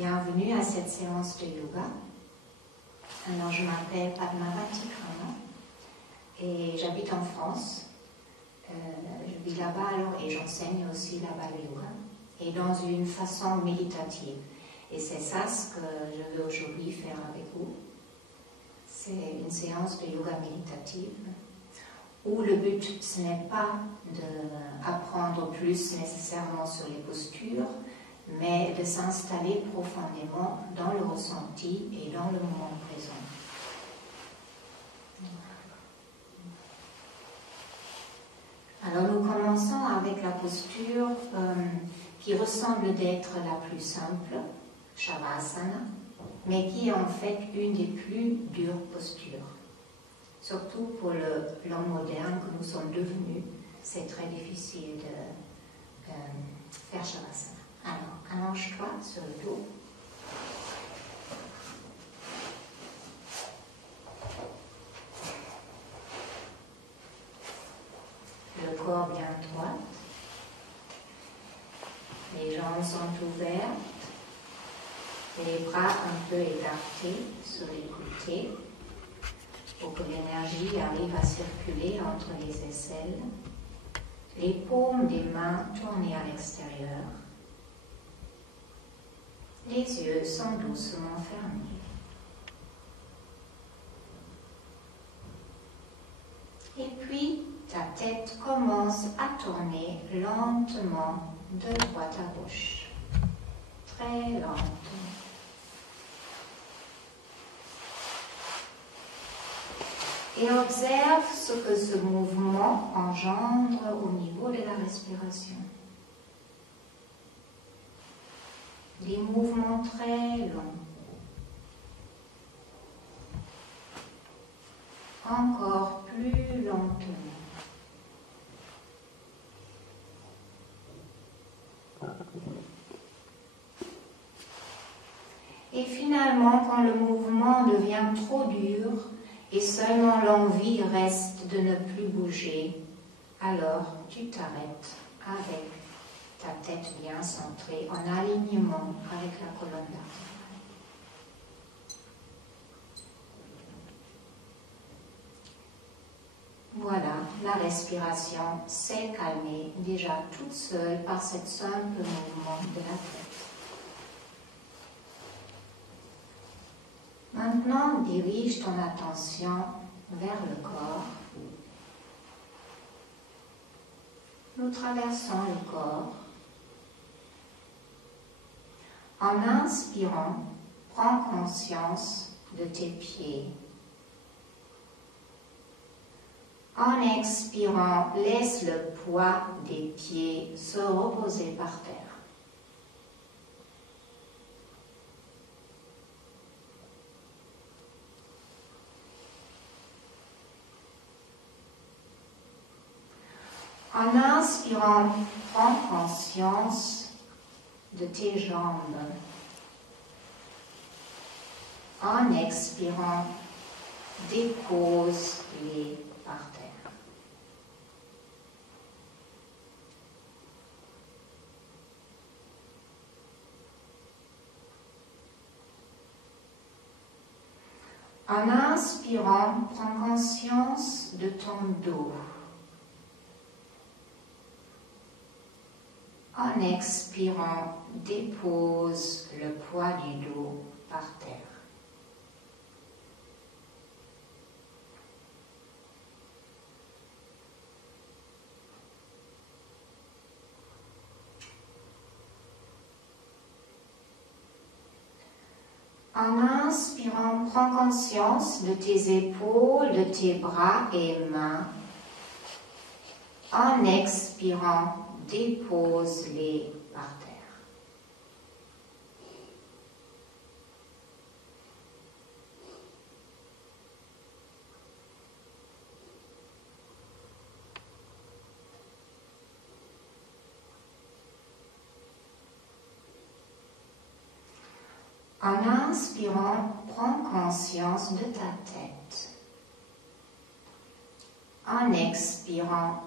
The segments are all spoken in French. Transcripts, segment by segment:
Bienvenue à cette séance de yoga. Alors, je m'appelle Padmavati Krama et j'habite en France. Je vis là-bas et j'enseigne aussi là-bas le yoga, et dans une façon méditative. Et c'est ça ce que je veux aujourd'hui faire avec vous. C'est une séance de yoga méditative où le but, ce n'est pas d'apprendre plus nécessairement sur les postures, mais de s'installer profondément dans le ressenti et dans le moment présent. Alors nous commençons avec la posture qui ressemble d'être la plus simple, Shavasana, mais qui est en fait une des plus dures postures. Surtout pour l'homme moderne que nous sommes devenus, c'est très difficile de faire Shavasana. Alors, allonge-toi sur le dos. Le corps bien droit. Les jambes sont ouvertes. Les bras un peu écartés sur les côtés pour que l'énergie arrive à circuler entre les aisselles. Les paumes des mains tournées à l'extérieur. Les yeux sont doucement fermés. Et puis, ta tête commence à tourner lentement de droite à gauche. Très lentement. Et observe ce que ce mouvement engendre au niveau de la respiration. Des mouvements très longs. Encore plus lentement. Et finalement, quand le mouvement devient trop dur et seulement l'envie reste de ne plus bouger, alors tu t'arrêtes avec ta tête bien centrée, en alignement avec la colonne vertébrale. Voilà, la respiration s'est calmée déjà toute seule par ce simple mouvement de la tête. Maintenant, dirige ton attention vers le corps. Nous traversons le corps. En inspirant, prends conscience de tes pieds. En expirant, laisse le poids des pieds se reposer par terre. En inspirant, prends conscience de tes jambes. En expirant, dépose-les par terre. En inspirant, prends conscience de ton dos. En expirant, dépose le poids du dos par terre. En inspirant, prends conscience de tes épaules, de tes bras et mains. En expirant, dépose-les par terre. En inspirant, prends conscience de ta tête. En expirant,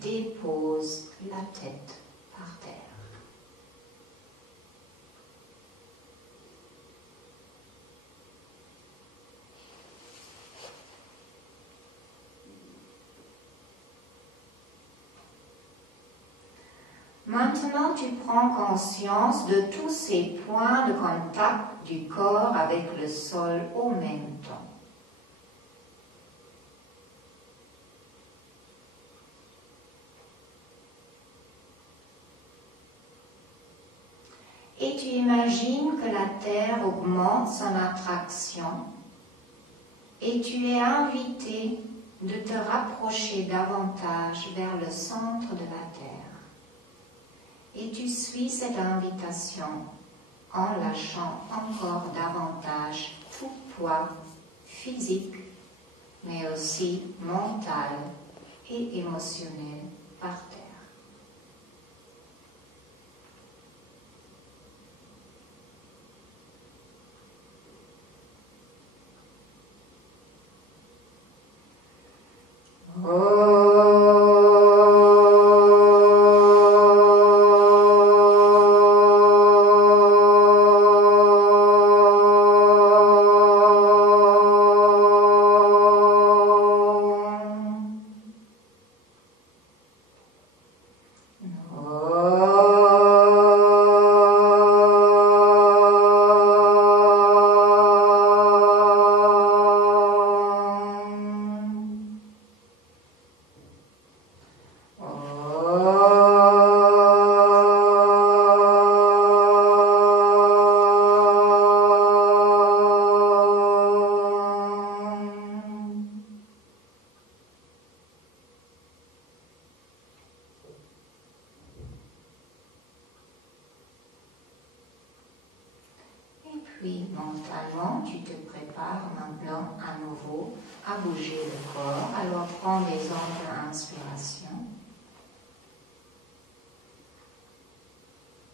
dépose la tête par terre. Maintenant, tu prends conscience de tous ces points de contact du corps avec le sol au même temps. Et tu imagines que la Terre augmente son attraction et tu es invité de te rapprocher davantage vers le centre de la Terre. Et tu suis cette invitation en lâchant encore davantage tout poids physique, mais aussi mental et émotionnel par terre. Puis mentalement, tu te prépares maintenant à nouveau à bouger le corps. Alors prends des amples inspirations.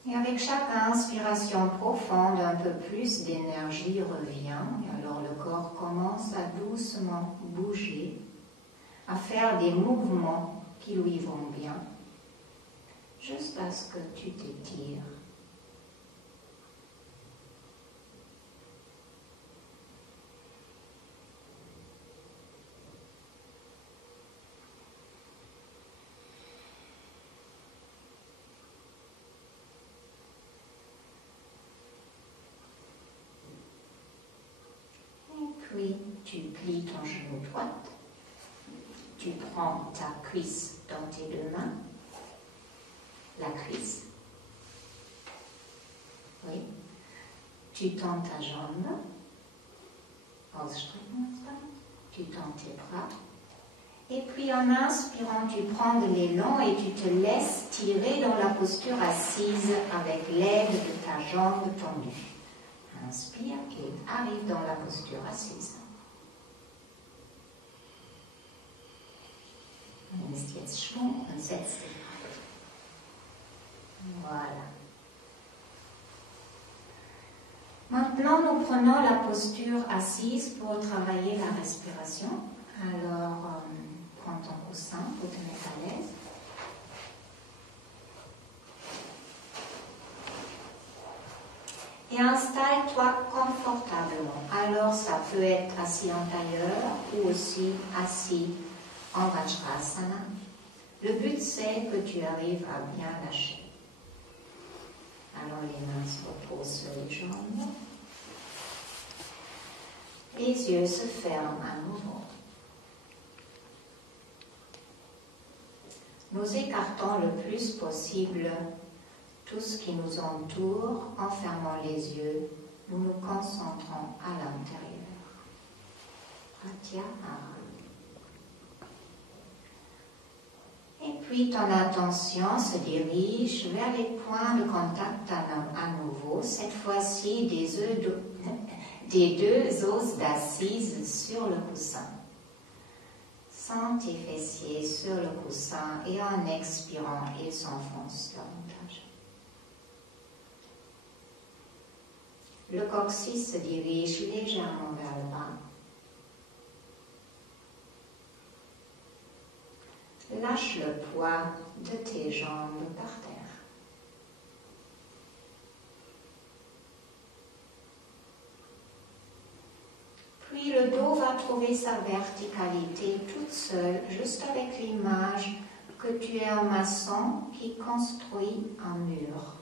Et avec chaque inspiration profonde, un peu plus d'énergie revient. Et alors le corps commence à doucement bouger, à faire des mouvements qui lui vont bien, jusqu'à ce que tu t'étires. Puis tu plies ton genou droit, tu prends ta cuisse dans tes deux mains, la cuisse, oui, tu tends ta jambe, ausstrecken, tu tends tes bras, et puis en inspirant, tu prends de l'élan et tu te laisses tirer dans la posture assise avec l'aide de ta jambe tendue. Inspire et arrive dans la posture assise. Nimmst jetzt Schwung und setz dich auf. Voilà. Maintenant, nous prenons la posture assise pour travailler la respiration. Alors, prends ton coussin pour te mettre à l'aise. Et installe-toi confortablement. Alors, ça peut être assis en tailleur ou aussi assis en Vajrasana. Le but, c'est que tu arrives à bien lâcher. Alors, les mains se reposent sur les jambes. Les yeux se ferment à nouveau. Nous écartons le plus possible tout ce qui nous entoure, en fermant les yeux, nous nous concentrons à l'intérieur. Pratyahara. Et puis ton attention se dirige vers les points de contact à nouveau, cette fois-ci des deux os d'assise sur le coussin. Sens tes fessiers sur le coussin et en expirant, ils s'enfoncent davantage. Le coccyx se dirige légèrement vers le bas. Lâche le poids de tes jambes par terre. Puis le dos va trouver sa verticalité toute seule, juste avec l'image que tu es un maçon qui construit un mur.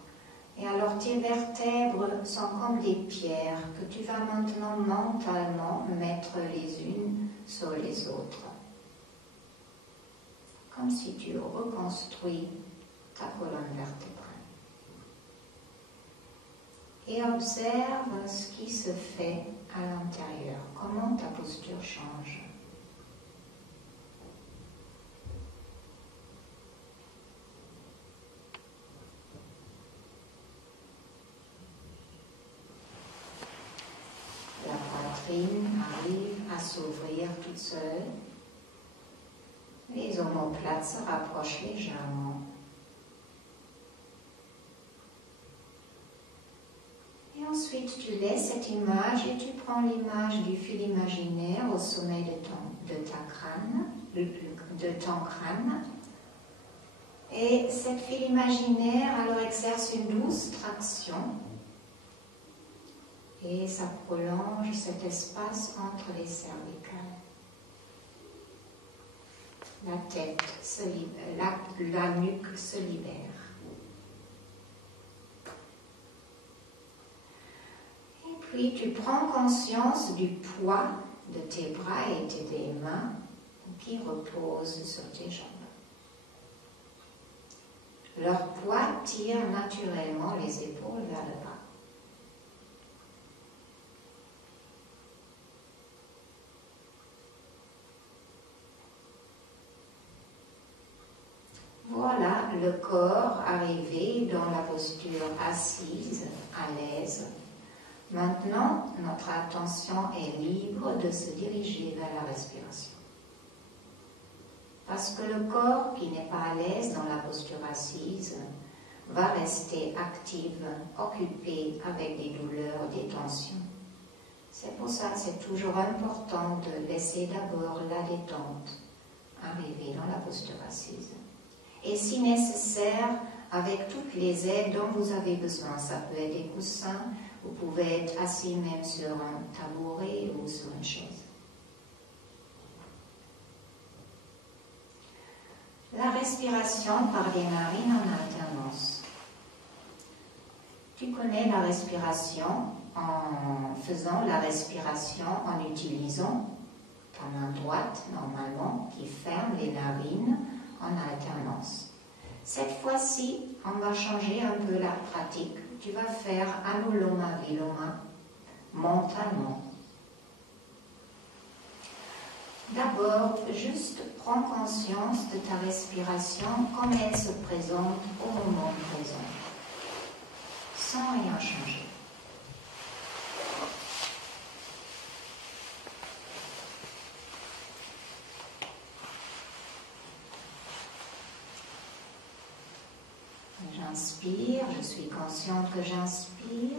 Et alors tes vertèbres sont comme des pierres que tu vas maintenant mentalement mettre les unes sur les autres. Comme si tu reconstruis ta colonne vertébrale. Et observe ce qui se fait à l'intérieur, comment ta posture change. La poitrine arrive à s'ouvrir toute seule. Les omoplates se rapprochent légèrement. Et ensuite, tu laisses cette image et tu prends l'image du fil imaginaire au sommet de ton crâne. Et cette fil imaginaire alors exerce une douce traction. Et ça prolonge cet espace entre les cervicales. La tête se libère, la nuque se libère. Et puis tu prends conscience du poids de tes bras et de tes mains qui reposent sur tes jambes. Leur poids tire naturellement les épaules vers le bas. Voilà le corps arrivé dans la posture assise, à l'aise. Maintenant, notre attention est libre de se diriger vers la respiration. Parce que le corps qui n'est pas à l'aise dans la posture assise va rester actif, occupé avec des douleurs, des tensions. C'est pour ça que c'est toujours important de laisser d'abord la détente arriver dans la posture assise. Et si nécessaire, avec toutes les aides dont vous avez besoin, ça peut être des coussins, vous pouvez être assis même sur un tabouret ou sur une chaise. La respiration par les narines en alternance. Tu connais la respiration en faisant la respiration en utilisant ta main droite, normalement, qui ferme les narines en alternance. Cette fois-ci, on va changer un peu la pratique. Tu vas faire Anuloma Viloma mentalement. D'abord, juste prends conscience de ta respiration comme elle se présente au moment présent, sans rien changer. J'inspire, je suis consciente que j'inspire.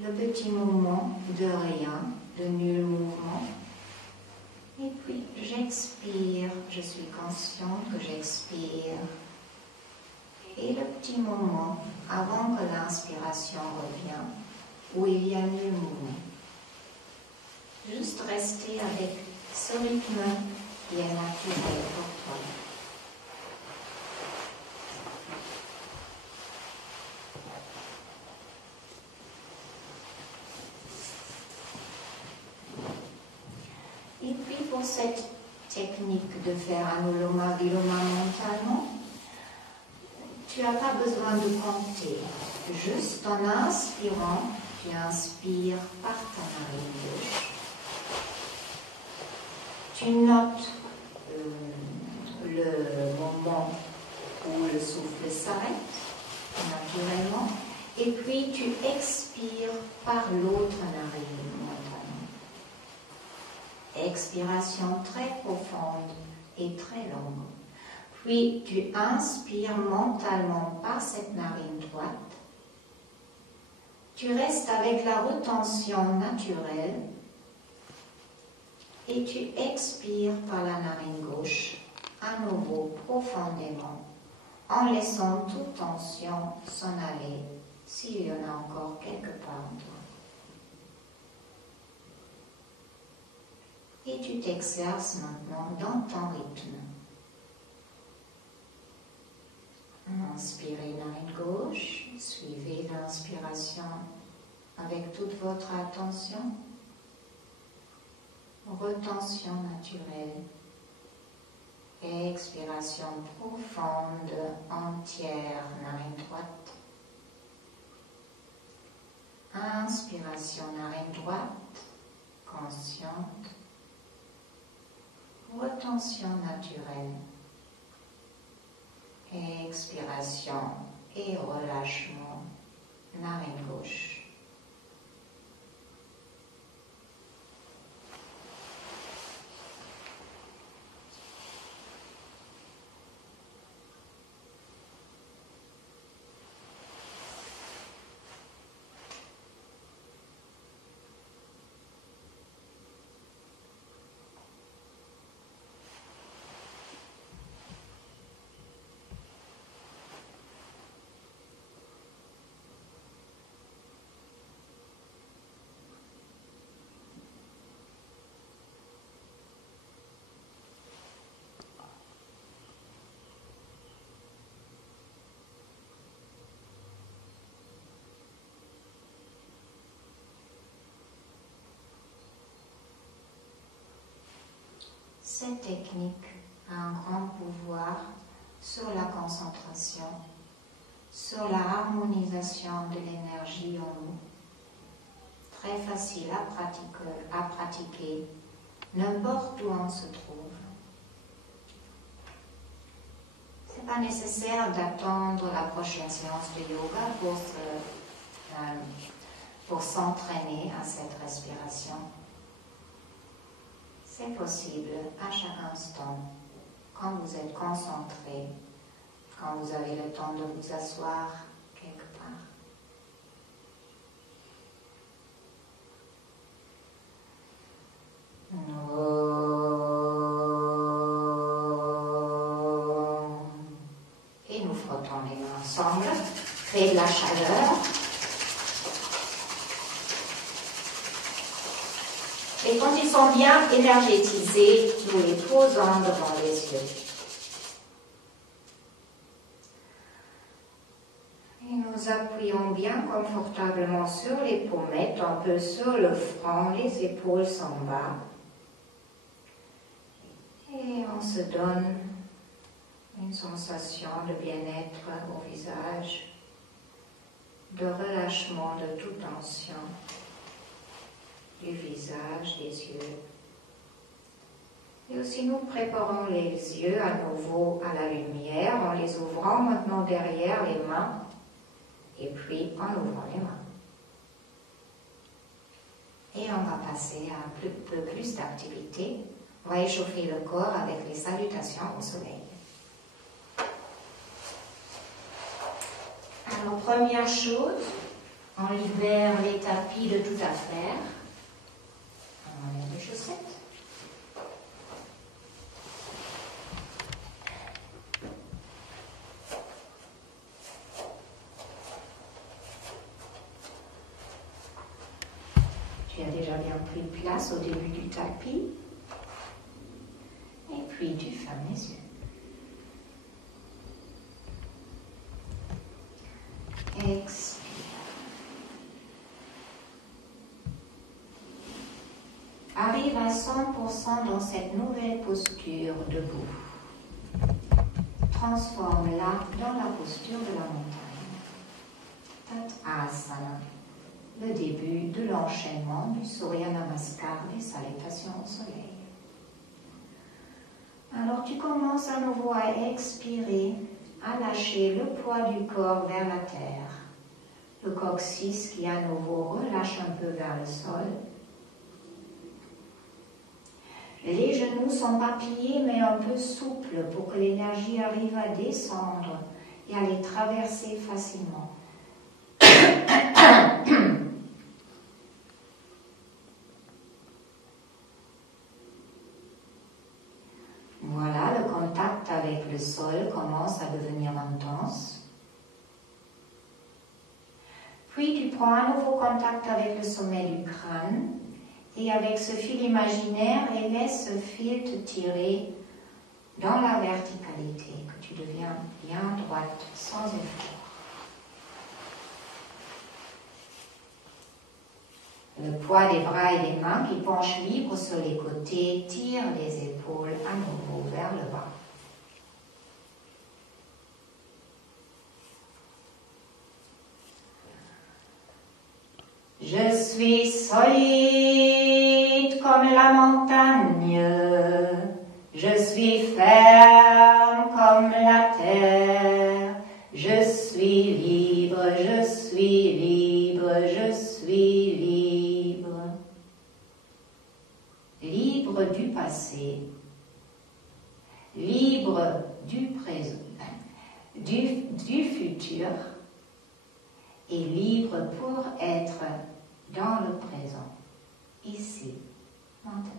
Le petit mouvement de rien, de nul mouvement. Et puis j'expire, je suis consciente que j'expire. Et le petit moment avant que l'inspiration revienne, où il y a nul mouvement. Juste rester avec ce rythme qui est naturel pour toi. Et puis pour cette technique de faire Anuloma Viloma mentalement, tu n'as pas besoin de compter. Juste en inspirant, tu inspires par ta narine gauche. Tu notes le moment où le souffle s'arrête naturellement et puis tu expires par l'autre narine mentalement. Expiration très profonde et très longue. Puis tu inspires mentalement par cette narine droite. Tu restes avec la retention naturelle et tu expires par la narine gauche, à nouveau profondément, en laissant toute tension s'en aller, s'il y en a encore quelque part en toi. Et tu t'exerces maintenant dans ton rythme. Inspirez narine gauche, suivez l'inspiration avec toute votre attention. Retention naturelle. Expiration profonde, entière, narine droite. Inspiration, narine droite, consciente. Retention naturelle. Expiration et relâchement, narine gauche. Cette technique a un grand pouvoir sur la concentration, sur la harmonisation de l'énergie en nous. Très facile à pratiquer n'importe où on se trouve. Ce n'est pas nécessaire d'attendre la prochaine séance de yoga pour s'entraîner à cette respiration. C'est possible à chaque instant, quand vous êtes concentré, quand vous avez le temps de vous asseoir quelque part. Et nous frottons les mains ensemble, créer de la chaleur. Et quand ils sont bien énergétisés, nous les posons devant les yeux. Et nous appuyons bien confortablement sur les pommettes, un peu sur le front, les épaules sont bas. Et on se donne une sensation de bien-être au visage, de relâchement de toute tension. Du visage, des yeux. Et aussi nous préparons les yeux à nouveau à la lumière en les ouvrant maintenant derrière les mains et puis en ouvrant les mains. Et on va passer à un peu plus d'activité. On va échauffer le corps avec les salutations au soleil. Alors première chose, on libère les tapis de toute affaire. On enlève les chaussettes. Tu as déjà bien pris place au début du tapis. Et puis tu fermes les yeux. Expire. Arrive à 100% dans cette nouvelle posture debout. Transforme-la dans la posture de la montagne. Tathasana, le début de l'enchaînement du Surya Namaskar, des salutations au soleil. Alors tu commences à nouveau à expirer, à lâcher le poids du corps vers la terre. Le coccyx qui à nouveau relâche un peu vers le sol. Les genoux sont pas pliés mais un peu souples pour que l'énergie arrive à descendre et à les traverser facilement. Voilà, le contact avec le sol commence à devenir intense. Puis tu prends un nouveau contact avec le sommet du crâne et avec ce fil imaginaire et laisse ce fil te tirer dans la verticalité, que tu deviens bien droite sans effort. Le poids des bras et des mains qui penchent libres sur les côtés tire les épaules à nouveau vers le bas. Je suis solide comme la montagne, je suis ferme comme la terre, je suis libre, je suis libre, je suis libre. Libre du passé, libre du présent, du futur, et libre pour être dans le présent, ici, maintenant.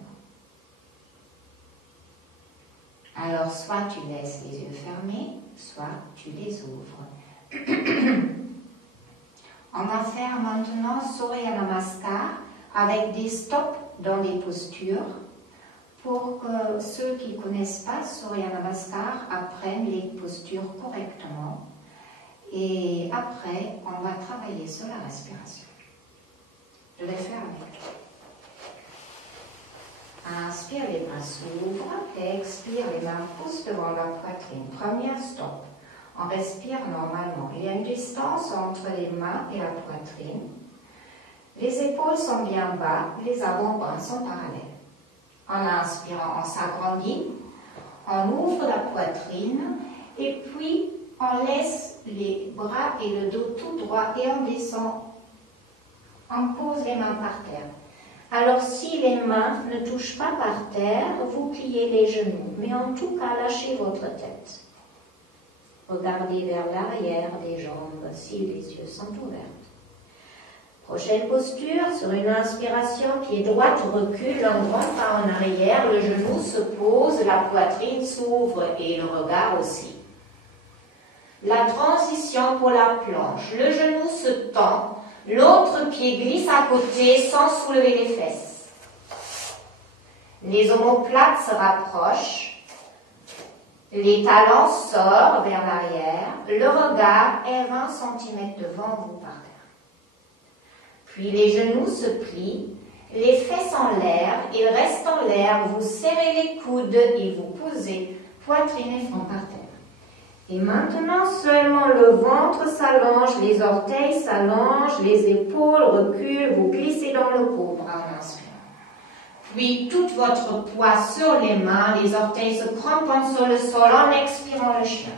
Alors, soit tu laisses les yeux fermés, soit tu les ouvres. On va faire maintenant Surya Namaskar avec des stops dans les postures pour que ceux qui ne connaissent pas Surya Namaskar apprennent les postures correctement. Et après, on va travailler sur la respiration. Je vais faire avec toi. Inspire, les bras s'ouvrent et expire, les mains poussent devant la poitrine. Première stop. On respire normalement. Il y a une distance entre les mains et la poitrine. Les épaules sont bien bas, les avant-bras sont parallèles. En inspirant, on s'agrandit, on ouvre la poitrine et puis on laisse les bras et le dos tout droit et on descend. On pose les mains par terre. Alors si les mains ne touchent pas par terre, vous pliez les genoux, mais en tout cas lâchez votre tête. Regardez vers l'arrière des jambes si les yeux sont ouverts. Prochaine posture, sur une inspiration, pied droit recule, un grand pas en arrière, le genou se pose, la poitrine s'ouvre et le regard aussi. La transition pour la planche, le genou se tend, l'autre pied glisse à côté sans soulever les fesses. Les omoplates se rapprochent, les talons sortent vers l'arrière, le regard est 20 cm devant vous par terre. Puis les genoux se plient, les fesses en l'air, ils restent en l'air, vous serrez les coudes et vous posez poitrine et front par terre. Et maintenant seulement le ventre s'allonge, les orteils s'allongent, les épaules reculent, vous glissez dans le cobra en inspirant. Puis tout votre poids sur les mains, les orteils se cramponnent sur le sol en expirant le chien.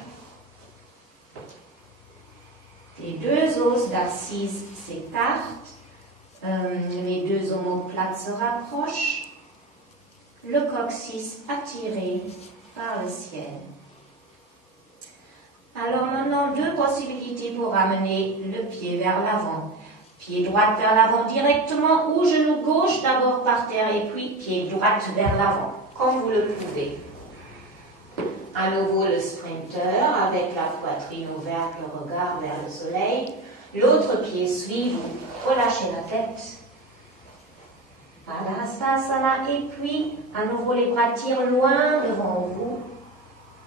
Les deux os d'assise s'écartent. Les deux omoplates se rapprochent, le coccyx attiré par le ciel. Alors maintenant, deux possibilités pour amener le pied vers l'avant. Pied droit vers l'avant directement ou genou gauche d'abord par terre et puis pied droit vers l'avant, comme vous le pouvez. À nouveau le sprinter avec la poitrine ouverte, le regard vers le soleil. L'autre pied suit, vous relâchez la tête. Padahastasana, et puis à nouveau les bras tirent loin devant vous.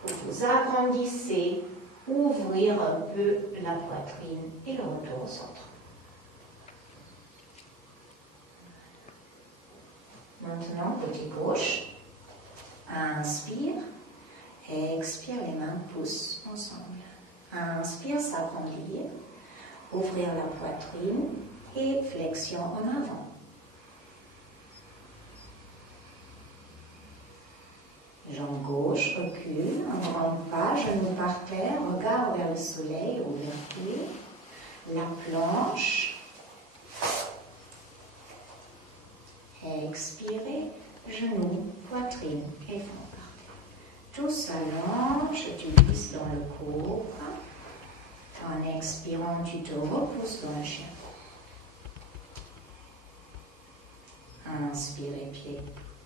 Vous vous agrandissez, ouvrir un peu la poitrine et le retour au centre. Maintenant, côté gauche, inspire, expire, les mains poussent ensemble. Inspire, s'agrandir. Ouvrir la poitrine et flexion en avant. Jambe gauche recule, un grand pas, genou par terre, regard vers le soleil, ouverture. La planche. Expirez, genou, poitrine et front par terre. Tout s'allonge, tu glisses dans le cobra. En expirant, tu te repousses dans le chien. Inspirez, pied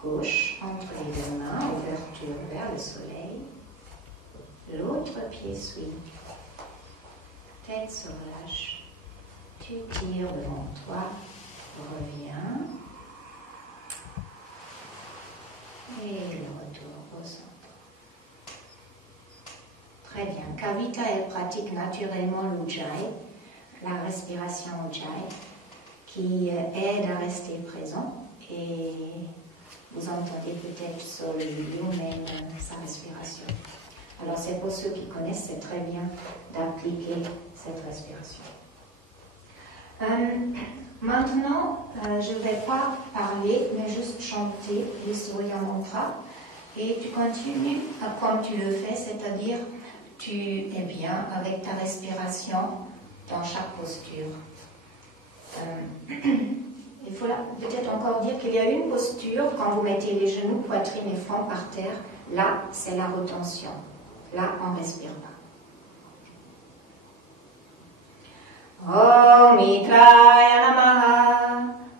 gauche, entre les deux mains, ouverture vers le soleil. L'autre pied suit. Tête se relâche. Tu tires devant toi. Reviens. Et le retour au centre. Très bien. Kavita, elle pratique naturellement l'Ujjayi, la respiration Ujjayi, qui aide à rester présent. Et vous entendez peut-être sur le vidéo même sa respiration. Alors c'est pour ceux qui connaissent, c'est très bien d'appliquer cette respiration. Maintenant, je ne vais pas parler, mais juste chanter les Surya Mantra. Et tu continues comme tu le fais, c'est-à-dire tu es bien avec ta respiration dans chaque posture. Il faut peut-être encore dire qu'il y a une posture, quand vous mettez les genoux, poitrine et front par terre, là, c'est la retention. Là, on ne respire pas. Om Mitraya Namaha,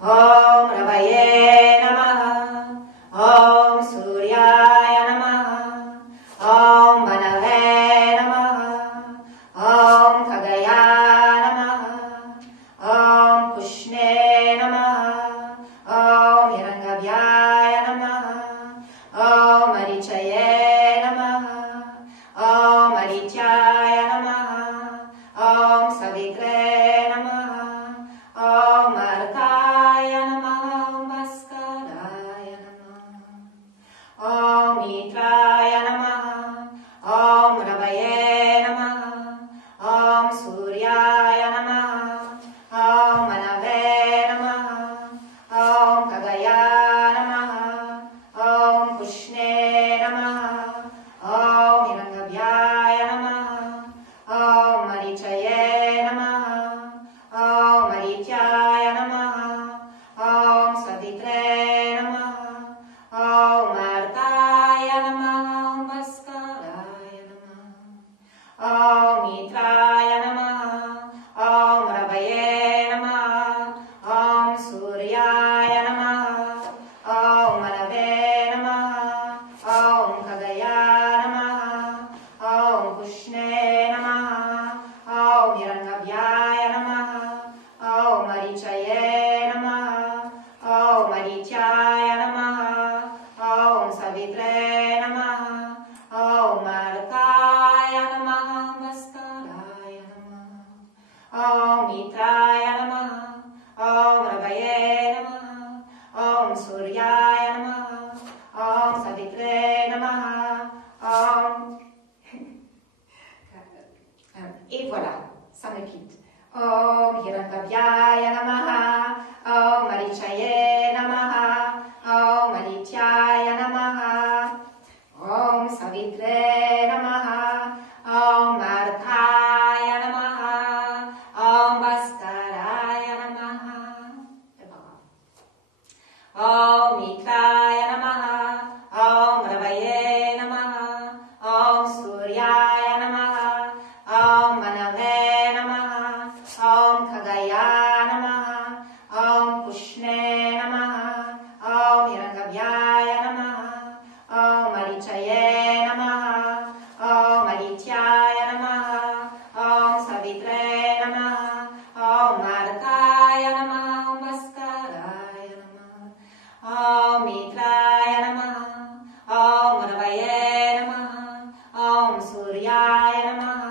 Om Ravaye Namaha, Om Suryaya Namaha, Om Banave Namaha, Om Kagaya Namaha, Om Pushne Namaha, Om Hirangabhyaya Namaha, Om Arichaye Namaha, Om Adityaya Namaha, Om Savitre Namaha, Om Arkaya Namaha, Om Bhaskaraya Namaha, Om Mitraya Namaha, Om Ravaye Namaha, Om Suryaya Namaha, Om Manave Namaha, Om Kagaya Namaha, Om Pushne Namaha, Om Hirangabhyaya Namaha, Om Arichaye Namaha, Om Adityaya Namaha, Om Savitre Namaha, Om Arkaya Namaha, Om Bhaskaraya Namaha, Om Mitraya Namaha, Om Ravaye Namaha, Om Suryaya Namaha, Om Manave Namaha, Om Kagaya Namaha, Om Pushne Namaha, Om Hirangabhyaya Namaha, Om Arichaye Namaha, Om Adityaya Namaha, Om Savitre Namaha, Om Arkaya Namaha, Om Bhaskaraya Namaha, Om Mitraya Namaha, Om Ravaye Namaha, Om Suryaya Namaha, Om Savitre Namaha, Om... Et voilà, ça me quitte. Om Hirangabhyaya Namaha, Om Arichaye Namaha, Om Adityaya Namaha, Om Savitre Namaha, Om Arkaya Namaha, Om Bhaskaraya Namaha. C'est pas grave. Om Mitraya Namaha, Om Ravaye Namaha, Om Suryaya Namaha, Om Manave Namaha, Om Kagaya Namaha, Om Pushne Namaha, Om Hirangabhyaya Namaha, Om Arichaye Namaha, Om Adityaya Namaha, Om Savitre Namaha, Om Arkaya Namaha, Om Bhaskaraya Namaha, Om Mitraya Namaha, Om Ravaye Namaha, Om Suryaya Namaha,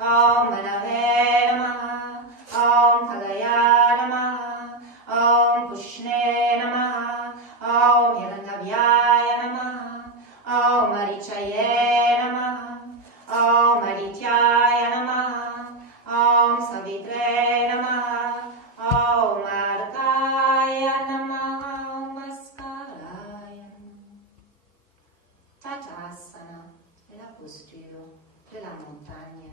Om Manave Namaha, Om Kagaya Namaha, Om Pushne Namaha, Om Hirangabhyaya Namaha, Om Arichaye Namaha, Om Adityaya Namaha, Om Savitre Namaha, Om Arkaya Namaha, Om Bhaskaraya Namaha. Tathasana est la posture de la montagne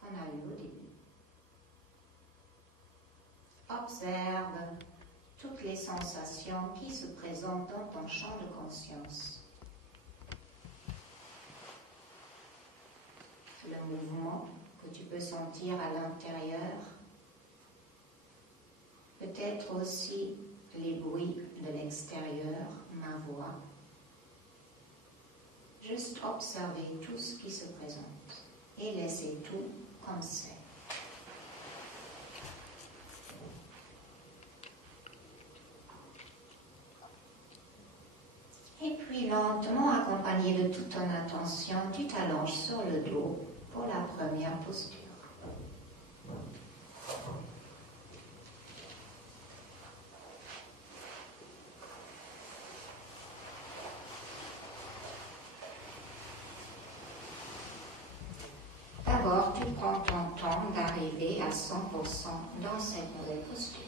qu'on a eue au début. Observe toutes les sensations qui se présentent dans ton champ de conscience. Le mouvement que tu peux sentir à l'intérieur, peut-être aussi les bruits de l'extérieur, ma voix. Juste observer tout ce qui se présente et laisser tout comme c'est. Et puis puis lentement, accompagné de toute ton attention, tu t'allonges sur le dos pour la première posture. D'abord, tu prends ton temps d'arriver à 100% dans cette nouvelle posture.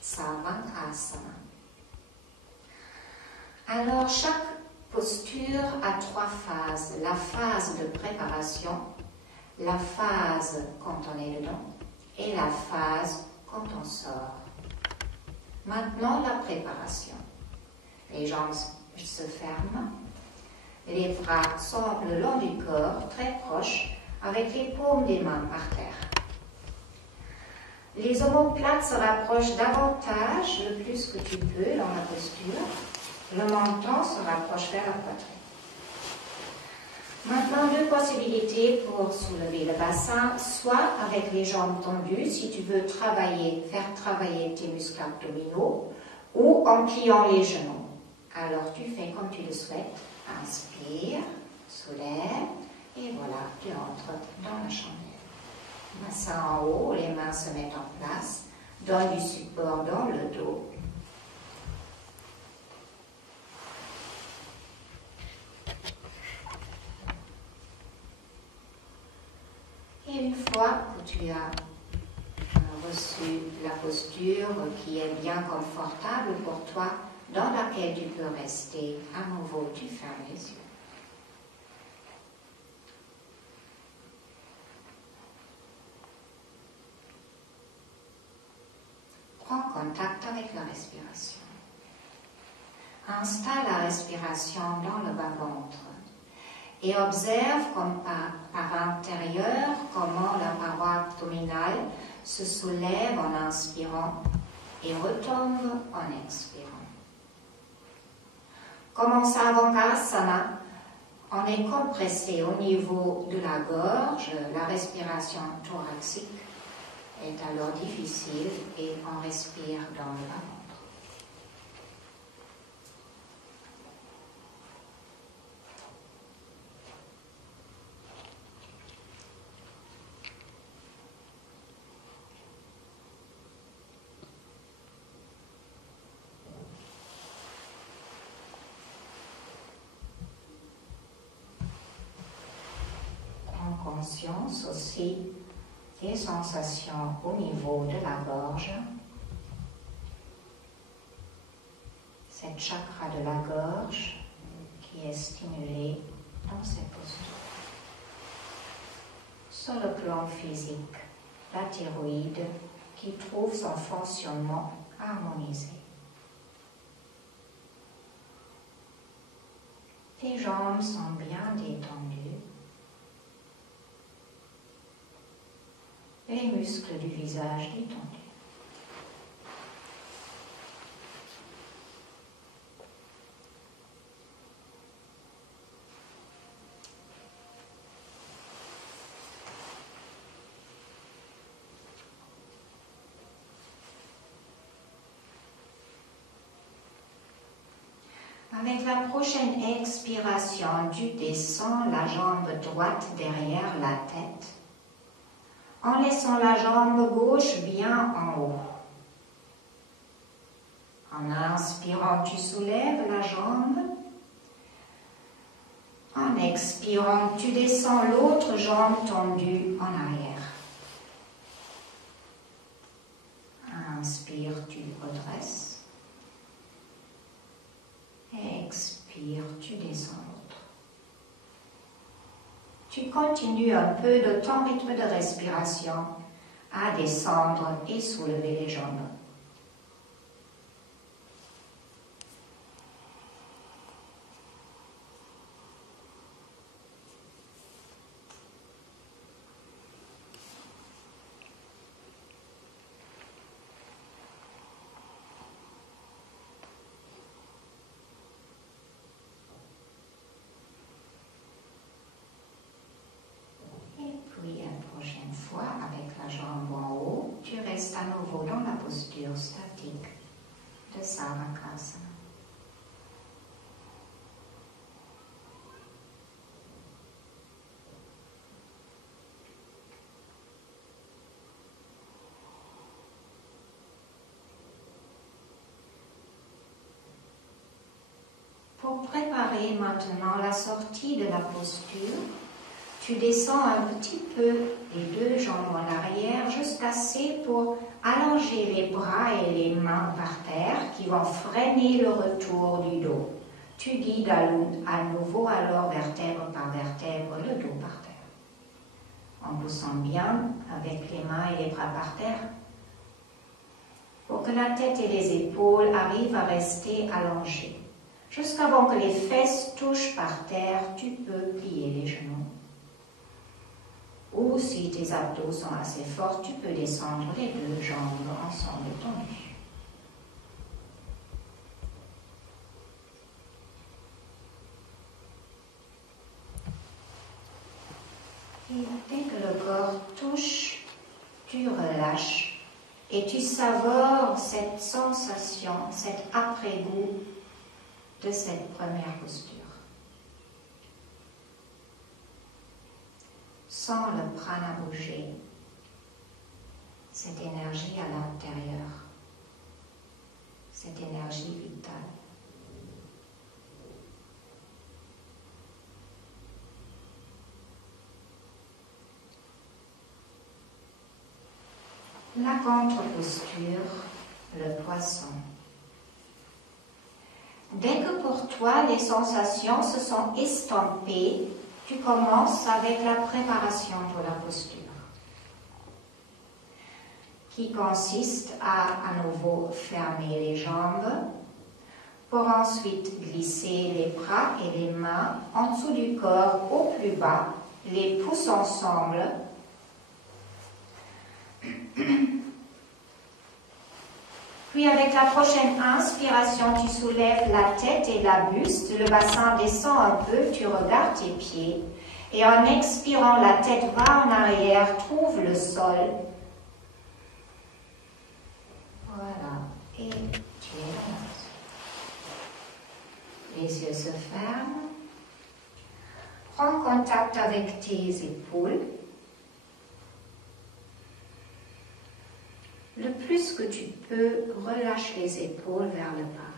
Savantrasana. Alors, chaque posture a 3 phases. La phase de préparation, la phase quand on est dedans et la phase quand on sort. Maintenant, la préparation. Les jambes se ferment, les bras sont le long du corps, très proches, avec les paumes des mains par terre. Les omoplates se rapprochent davantage, le plus que tu peux dans la posture. Le menton se rapproche vers la poitrine. Maintenant, 2 possibilités pour soulever le bassin, soit avec les jambes tendues, si tu veux faire travailler tes muscles abdominaux, ou en pliant les genoux. Alors, tu fais comme tu le souhaites. Inspire, soulève, et voilà, tu entres dans la chandelle. Bassin en haut, les mains se mettent en place, donne du support dans le dos. Et une fois que tu as reçu la posture qui est bien confortable pour toi, dans laquelle tu peux rester, à nouveau tu fermes les yeux. Prends contact avec la respiration. Installe la respiration dans le bas-ventre et observe comme par intérieur comment la paroi abdominale se soulève en inspirant et retombe en expirant. Comme en Savantrasana, on est compressé au niveau de la gorge, la respiration thoracique est alors difficile et on respire dans le bas-ventre. Prends conscience aussi des sensations au niveau de la gorge, cette chakra de la gorge qui est stimulée dans cette posture. Sur le plan physique, la thyroïde qui trouve son fonctionnement harmonisé. Tes jambes sont bien détendues. Les muscles du visage détendus. Avec la prochaine expiration, tu descends la jambe droite derrière la tête, en laissant la jambe gauche bien en haut. En inspirant, tu soulèves la jambe. En expirant, tu descends l'autre jambe tendue en arrière. Inspire, tu redresses. Expire, tu descends l'autre. Tu continues un peu de ton rythme de respiration à descendre et soulever les jambes. Fois, de Sarvakasana. Pour préparer maintenant la sortie de la posture, tu descends un petit peu les deux jambes en arrière, juste assez pour allonger les bras et les mains par terre qui vont freiner le retour du dos. Tu guides à nouveau alors vertèbre par vertèbre le dos par terre. En poussant bien avec les mains et les bras par terre pour que la tête et les épaules arrivent à rester allongées. Jusqu'avant que les fesses touchent par terre, tu peux plier les genoux. Ou si tes abdos sont assez forts, tu peux descendre les deux jambes ensemble tendues. Et dès que le corps touche, tu relâches et tu savores cette sensation, cet après-goût de cette première posture. Sans le prana bouger, cette énergie à l'intérieur, cette énergie vitale. La contre-posture, le poisson. Dès que pour toi les sensations se sont estompées, tu commences avec la préparation de la posture, qui consiste à nouveau fermer les jambes, pour ensuite glisser les bras et les mains en dessous du corps au plus bas, les pouces ensemble. Puis avec la prochaine inspiration, tu soulèves la tête et la buste, le bassin descend un peu, tu regardes tes pieds. Et en expirant, la tête va en arrière, trouve le sol. Voilà, et tu es là. Les yeux se ferment. Prends contact avec tes épaules. Le plus que tu peux, relâche les épaules vers le bas.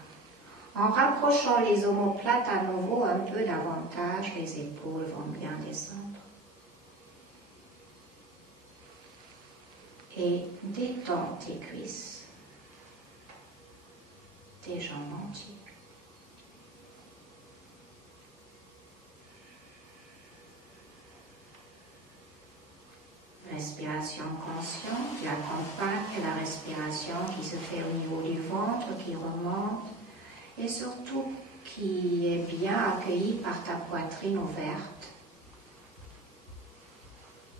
En rapprochant les omoplates à nouveau un peu davantage, les épaules vont bien descendre. Et détends tes cuisses, tes jambes entières. Respiration consciente, tu accompagnes la respiration qui se fait au niveau du ventre, qui remonte, et surtout qui est bien accueillie par ta poitrine ouverte,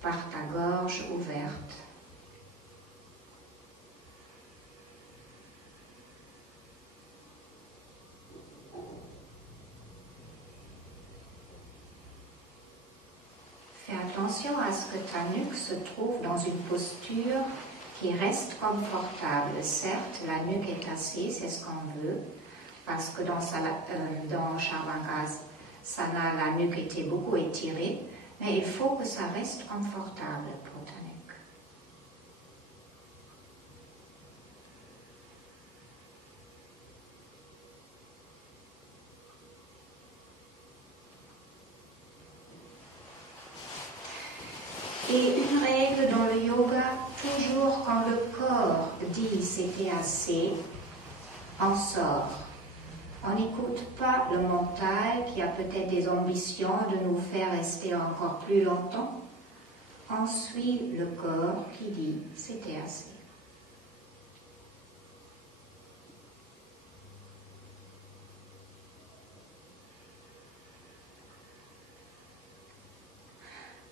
par ta gorge ouverte. Fais attention à ce que ta nuque se trouve dans une posture qui reste confortable. Certes, la nuque est assise, c'est ce qu'on veut, parce que dans Shavasana, la nuque était beaucoup étirée, mais il faut que ça reste confortable pour ta nuque. Et une règle dans le yoga, toujours quand le corps dit c'était assez, on sort. On n'écoute pas le mental qui a peut-être des ambitions de nous faire rester encore plus longtemps. On suit le corps qui dit c'était assez.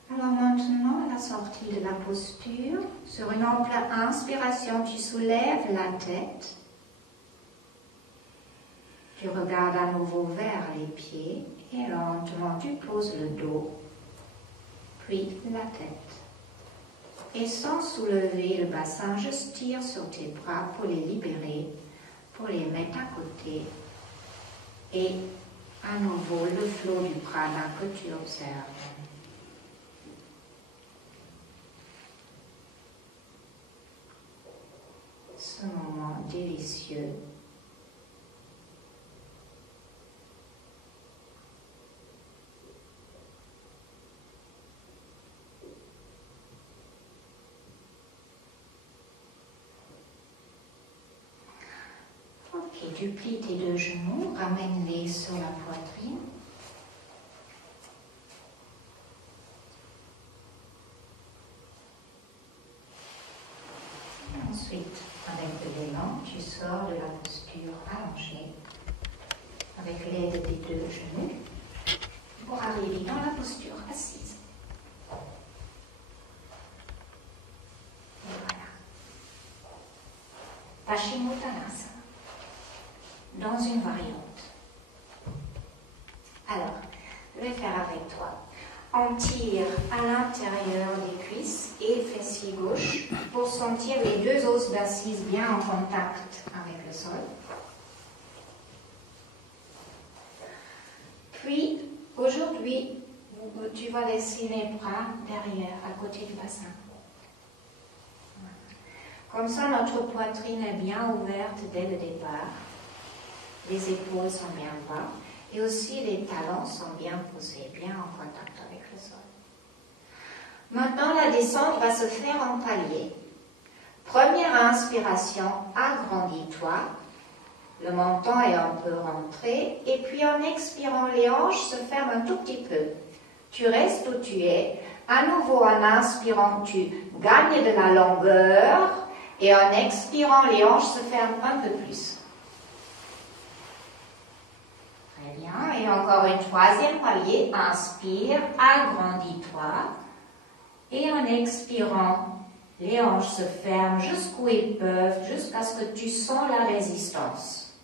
Alors maintenant, à la sortie de la posture, sur une ample inspiration, tu soulèves la tête. Tu regardes à nouveau vers les pieds et lentement tu poses le dos, puis la tête. Et sans soulever le bassin, juste tire sur tes bras pour les libérer, pour les mettre à côté. Et à nouveau, le flot du prana que tu observes. Ce moment délicieux. Ok, tu plies tes deux genoux, ramène-les sur la poitrine. Et ensuite, avec de l'élan, tu sors de la posture allongée avec l'aide des deux genoux pour arriver dans la posture assise. Et voilà. Paschimottanasana. Dans une variante. Alors, je vais faire avec toi. On tire à l'intérieur des cuisses et fessiers gauche pour sentir les deux os d'assise bien en contact avec le sol. Puis, aujourd'hui, tu vas laisser les bras derrière, à côté du bassin. Comme ça, notre poitrine est bien ouverte dès le départ. Les épaules sont bien bas et aussi les talons sont bien posés, bien en contact avec le sol. Maintenant, la descente va se faire en palier. Première inspiration, agrandis-toi. Le menton est un peu rentré. Et puis en expirant, les hanches se ferment un tout petit peu. Tu restes où tu es. À nouveau, en inspirant, tu gagnes de la longueur. Et en expirant, les hanches se ferment un peu plus. Très bien. Et encore un troisième palier. Inspire, agrandis-toi. Et en expirant, les hanches se ferment jusqu'où ils peuvent, jusqu'à ce que tu sens la résistance.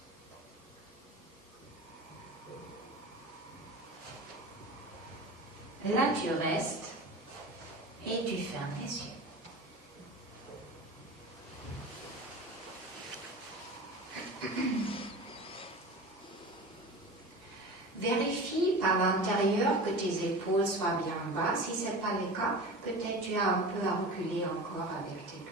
Là, tu restes et tu fermes les yeux. Vérifie par l'intérieur que tes épaules soient bien bas. Si ce n'est pas le cas, peut-être tu as un peu à reculer encore avec tes doigts.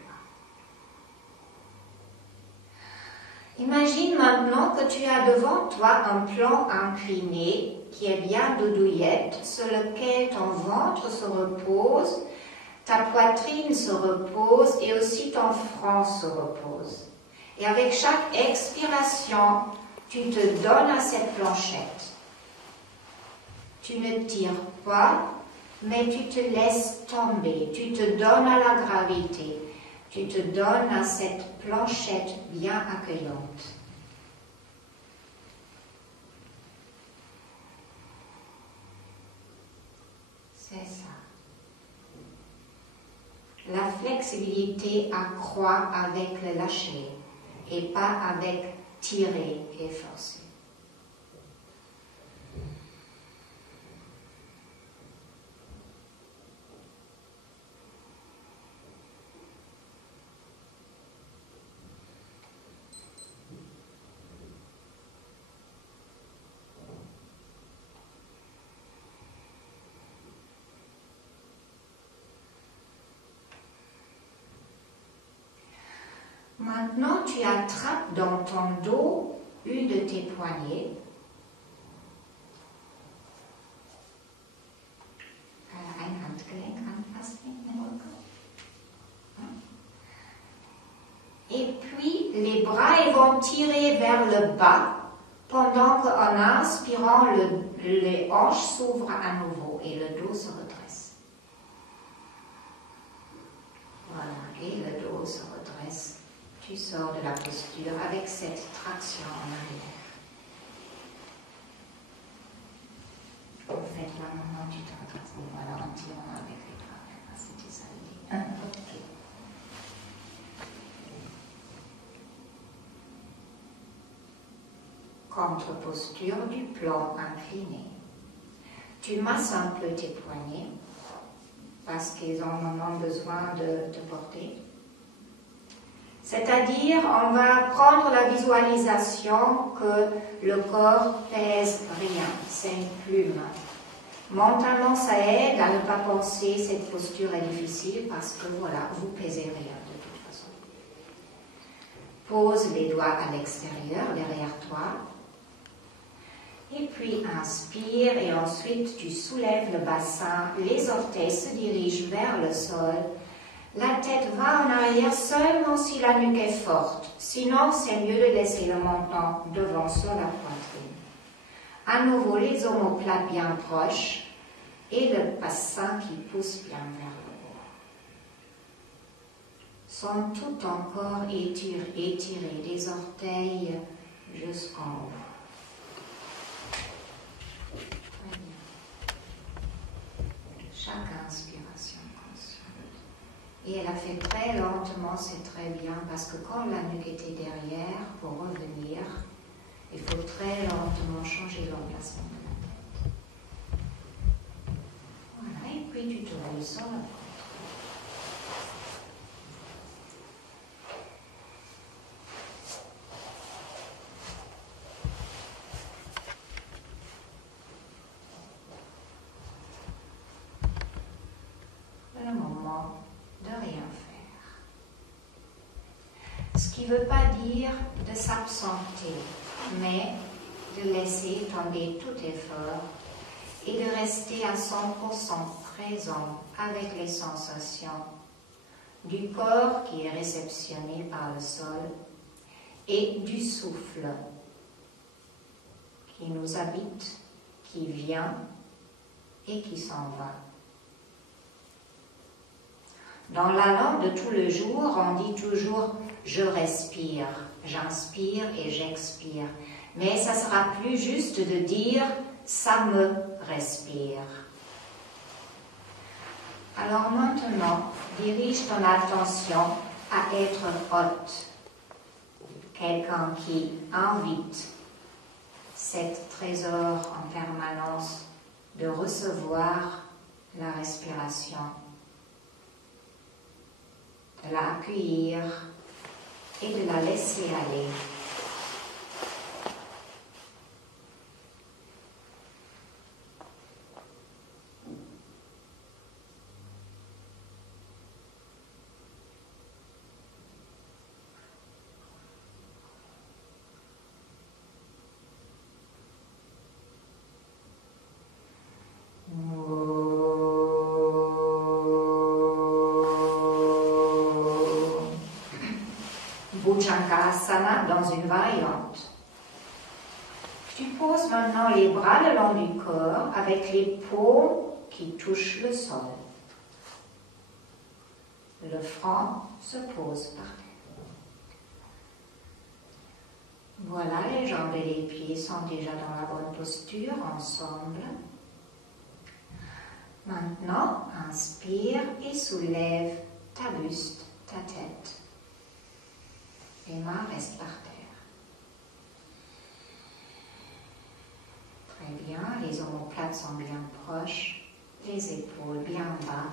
Imagine maintenant que tu as devant toi un plan incliné qui est bien doudouillette, sur lequel ton ventre se repose, ta poitrine se repose et aussi ton front se repose. Et avec chaque expiration, tu te donnes à cette planchette. Tu ne tires pas, mais tu te laisses tomber. Tu te donnes à la gravité. Tu te donnes à cette planchette bien accueillante. C'est ça. La flexibilité accroît avec le lâcher et pas avec tirer et forcer. Maintenant, tu attrapes dans ton dos une de tes poignées. Ein Handgelenk anfassen mit dem Rücken. Et puis, les bras ils vont tirer vers le bas pendant qu'en inspirant, les hanches s'ouvrent à nouveau et le dos se redresse. Voilà, et le dos se redresse. Tu sors de la posture avec cette traction en arrière. En fait, là, maintenant, tu te redresses. Voilà, en tirant avec les bras. C'était ça l'idée. Ok. Contre-posture du plan incliné. Tu masses un peu tes poignets parce qu'ils ont un moment besoin de te porter. C'est-à-dire, on va prendre la visualisation que le corps pèse rien, c'est une plume. Mentalement, ça aide à ne pas penser cette posture est difficile parce que voilà, vous pèsez rien de toute façon. Pose les doigts à l'extérieur, derrière toi. Et puis inspire et ensuite tu soulèves le bassin, les orteils se dirigent vers le sol. La tête va en arrière seulement si la nuque est forte. Sinon, c'est mieux de laisser le menton devant sur la poitrine. À nouveau, les omoplates bien proches et le bassin qui pousse bien vers le haut. Sont tout encore étirés des orteils jusqu'en haut. Très bien. Chaque inspiration consciente. Et elle a fait très lentement, c'est très bien, parce que quand la nuque était derrière, pour revenir, il faut très lentement changer l'emplacement de la tête. Voilà, et puis tu te roules sur la poitrine. Le moment de rien faire. Ce qui ne veut pas dire de s'absenter, mais de laisser tomber tout effort et de rester à 100% présent avec les sensations du corps qui est réceptionné par le sol et du souffle qui nous habite, qui vient et qui s'en va. Dans la langue de tout le jour, on dit toujours « je respire », « j'inspire » et « j'expire ». Mais ça sera plus juste de dire « ça me respire ». Alors maintenant, dirige ton attention à être hôte, quelqu'un qui invite cet trésor en permanence de recevoir la respiration, de la accueillir et de la laisser aller. Bhujangasana dans une variante. Tu poses maintenant les bras le long du corps avec les paumes qui touchent le sol. Le front se pose par terre. Voilà, les jambes et les pieds sont déjà dans la bonne posture ensemble. Maintenant, inspire et soulève ta buste, ta tête. Les mains restent par terre. Très bien, les omoplates sont bien proches, les épaules bien bas,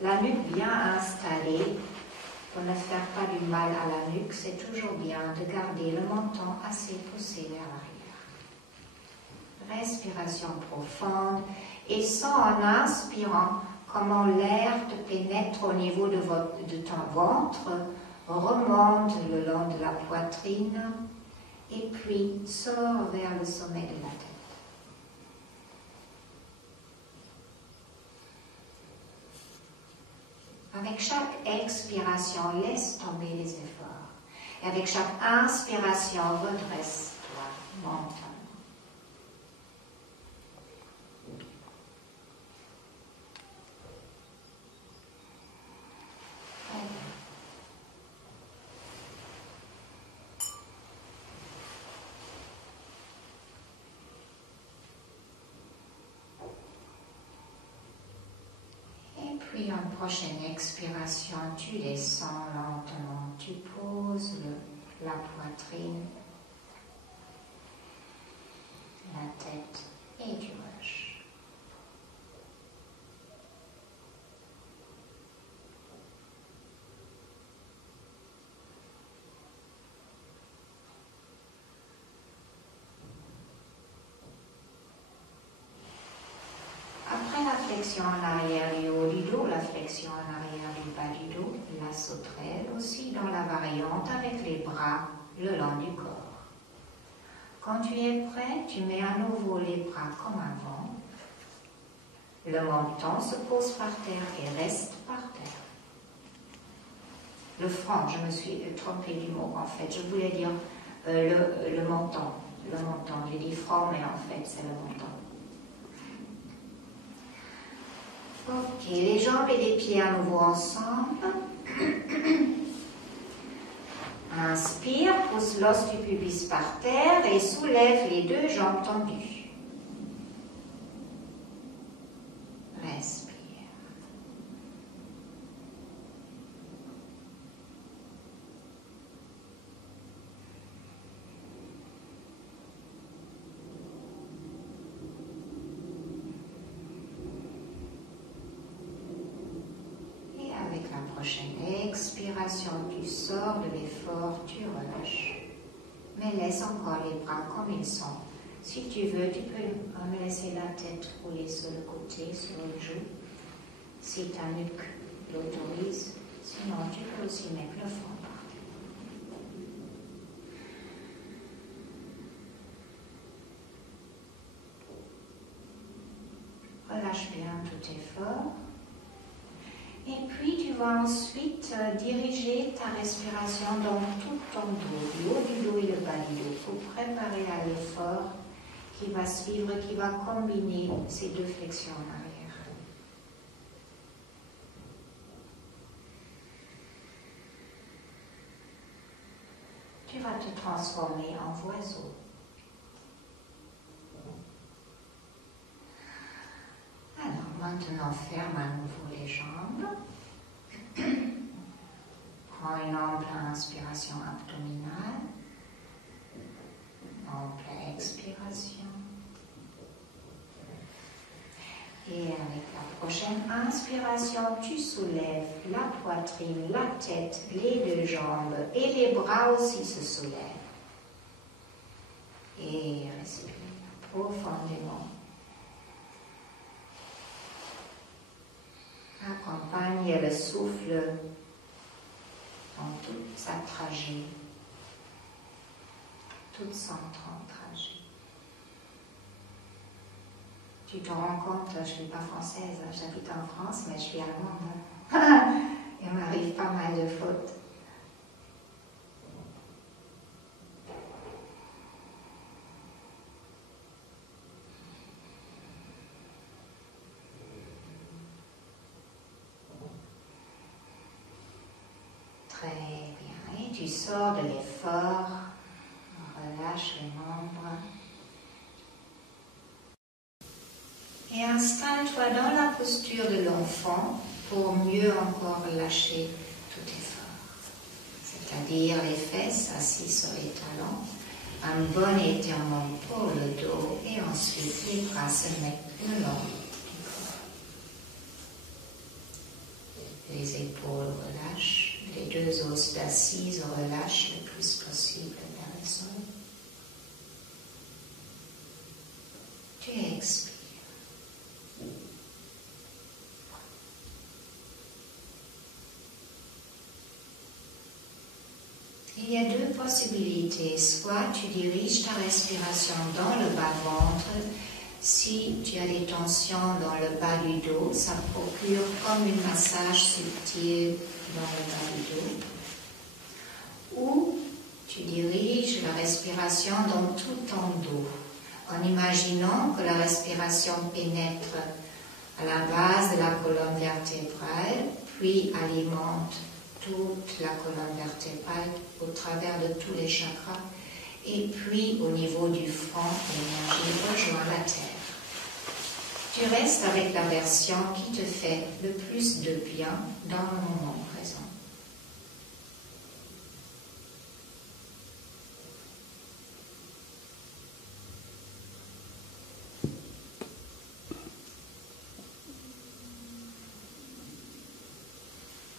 la nuque bien installée. Pour ne faire pas du mal à la nuque, c'est toujours bien de garder le menton assez poussé vers l'arrière. Respiration profonde et sens en inspirant comment l'air te pénètre au niveau de ton ventre, remonte le long de la poitrine et puis sort vers le sommet de la tête. Avec chaque expiration, laisse tomber les efforts. Et avec chaque inspiration, redresse-toi mentalement. Puis en prochaine expiration, tu descends lentement, tu poses la poitrine, la tête et tu relâches. flexion en arrière du haut du dos, la flexion en arrière du bas du dos, la sauterelle aussi dans la variante avec les bras le long du corps. Quand tu es prêt, tu mets à nouveau les bras comme avant. Le menton se pose par terre et reste par terre. Le front, je me suis trompée du mot en fait, je voulais dire le menton. Le menton, j'ai dit front, mais en fait c'est le menton. Ok, les jambes et les pieds à nouveau ensemble. Inspire, pousse l'os du pubis par terre et soulève les deux jambes tendues. Respire. Et avec la prochaine expiration, tu sors de l'effort, tu relâches. Mais laisse encore les bras comme ils sont. Si tu veux, tu peux me laisser la tête rouler sur le côté, sur le joue, si ta nuque l'autorise. Sinon, tu peux aussi mettre le front par terre. Relâche bien tout effort. Et puis, tu vas ensuite diriger ta respiration dans tout ton dos, le haut du dos et le bas du dos, pour préparer à l'effort qui va suivre, qui va combiner ces deux flexions en arrière. Tu vas te transformer en oiseau. Alors, maintenant, ferme à nouveau les jambes. Prends une ample inspiration abdominale. Ample expiration. Et avec la prochaine inspiration, tu soulèves la poitrine, la tête, les deux jambes et les bras aussi se soulèvent. Et respire profondément. Accompagne le souffle dans toute sa trajet, toute son trajet. Tu te rends compte, je ne suis pas française, j'habite en France, mais je suis allemande. Il m'arrive pas mal de fautes. Très bien. Et tu sors de l'effort, relâche les membres. Et installe-toi dans la posture de l'enfant pour mieux encore lâcher tout effort. C'est-à-dire les fesses assises sur les talons, un bon étirement pour le dos et ensuite les bras se mettent le long du corps. Les épaules relâchent, les deux os d'assise relâchent le plus possible vers le sol. Tu expires. Il y a deux possibilités. Soit tu diriges ta respiration dans le bas-ventre. Si tu as des tensions dans le bas du dos, ça procure comme un massage subtil dans le bas du dos. Ou tu diriges la respiration dans tout ton dos, en imaginant que la respiration pénètre à la base de la colonne vertébrale, puis alimente toute la colonne vertébrale au travers de tous les chakras, et puis au niveau du front, l'énergie rejoint la terre. Tu restes avec la version qui te fait le plus de bien dans le moment présent.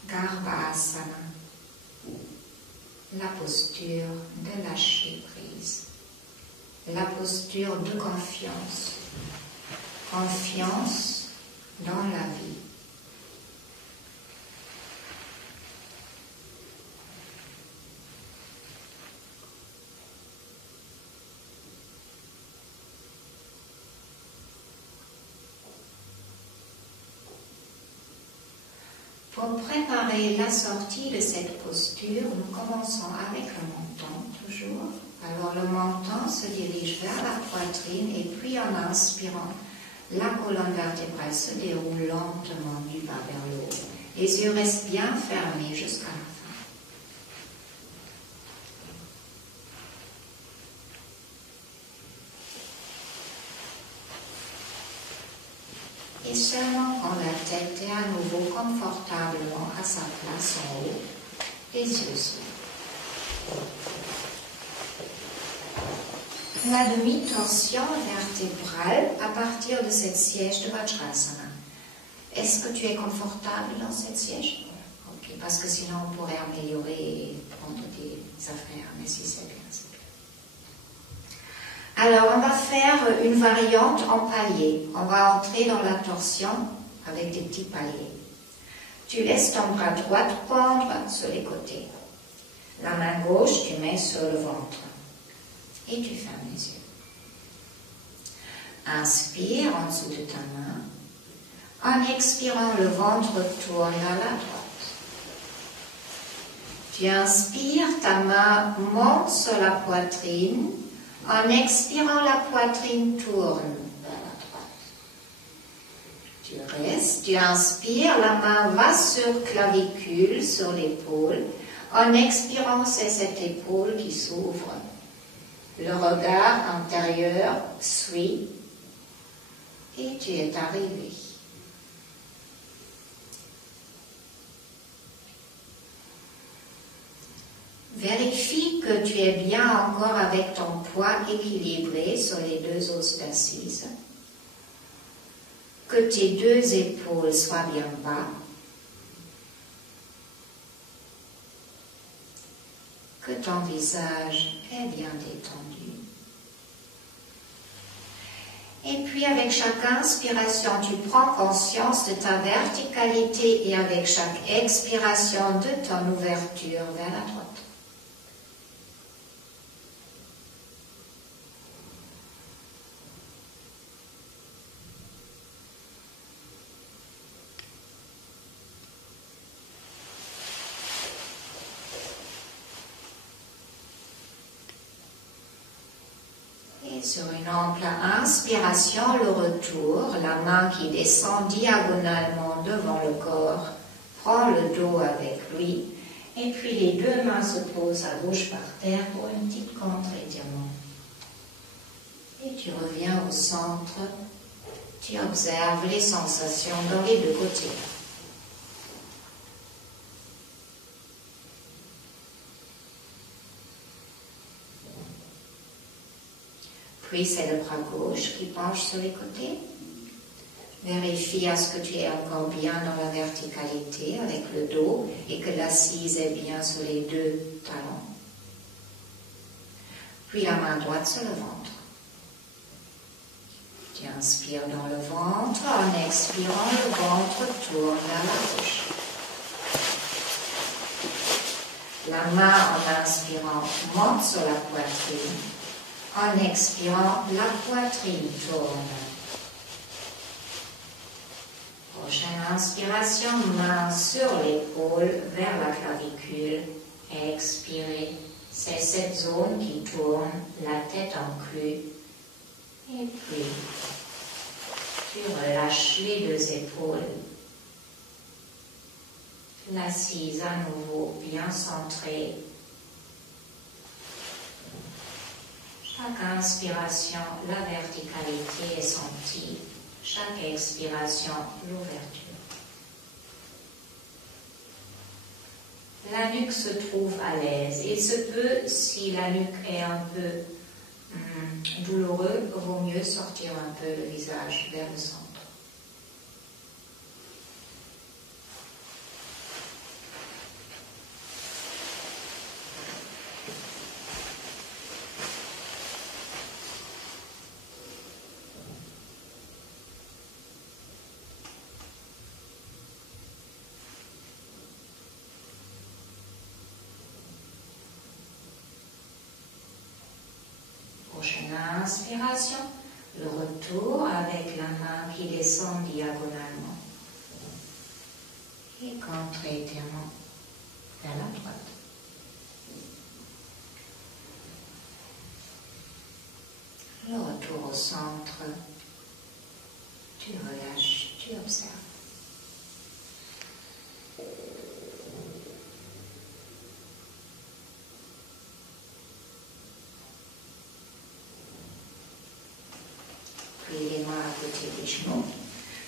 Garbhasana, la posture de lâcher prise, la posture de confiance. Confiance dans la vie. Pour préparer la sortie de cette posture, nous commençons avec le menton, toujours. Alors le menton se dirige vers la poitrine et puis en inspirant, la colonne vertébrale se déroule lentement du bas vers le haut. Les yeux restent bien fermés jusqu'à la fin. Et seulement quand la tête est à nouveau confortablement à sa place en haut, les yeux s'ouvrent. La demi-torsion vertébrale à partir de cette siège de Vajrasana. Est-ce que tu es confortable dans cette siège? Ok, parce que sinon on pourrait améliorer et prendre des affaires, mais si c'est bien, c'est bien. Alors on va faire une variante en palier. On va entrer dans la torsion avec des petits paliers. Tu laisses ton bras droit pendre sur les côtés. La main gauche, tu mets sur le ventre. Et tu fermes les yeux. Inspire en dessous de ta main. En expirant, le ventre tourne vers la droite. Tu inspires, ta main monte sur la poitrine. En expirant, la poitrine tourne vers la droite. Tu restes, tu inspires, la main va sur clavicule, sur l'épaule. En expirant, c'est cette épaule qui s'ouvre. Le regard intérieur suit et tu es arrivé. Vérifie que tu es bien encore avec ton poids équilibré sur les deux os d'assise, que tes deux épaules soient bien bas, que ton visage est bien détendu. Et puis avec chaque inspiration, tu prends conscience de ta verticalité et avec chaque expiration de ton ouverture vers la droite. Sur une ample inspiration, le retour, la main qui descend diagonalement devant le corps, prend le dos avec lui, et puis les deux mains se posent à gauche par terre pour une petite contre-étirement. Et tu reviens au centre, tu observes les sensations dans les deux côtés. Puis c'est le bras gauche qui penche sur les côtés. Vérifie à ce que tu es encore bien dans la verticalité avec le dos et que l'assise est bien sur les deux talons. Puis la main droite sur le ventre. Tu inspires dans le ventre, en expirant, le ventre tourne vers la gauche. La main en inspirant monte sur la poitrine. En expirant, la poitrine tourne. Prochaine inspiration, main sur l'épaule vers la clavicule. Expirez. C'est cette zone qui tourne, la tête en crue. Et puis, tu relâches les deux épaules. L'assise à nouveau bien centrée. Chaque inspiration, la verticalité est sentie. Chaque expiration, l'ouverture. La nuque se trouve à l'aise. Il se peut, si la nuque est un peu douloureux, vaut mieux sortir un peu le visage vers le centre. Et l'inspiration, le retour avec la main qui descend diagonalement. Et contre étirement vers la droite. Le retour au centre, tu relâches, tu observes. Puis les mains à côté des genoux.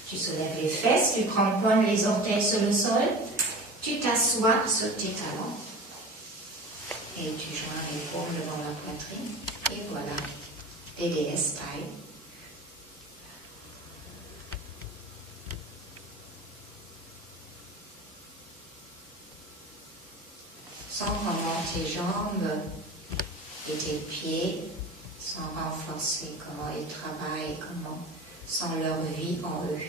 Tu soulèves les fesses, tu cramponnes les orteils sur le sol, tu t'assois sur tes talons et tu joins les paumes devant la poitrine. Et voilà, DDS style. Sens comment tes jambes et tes pieds sont renforcés, comment ils travaillent, comment sent leur vie en eux.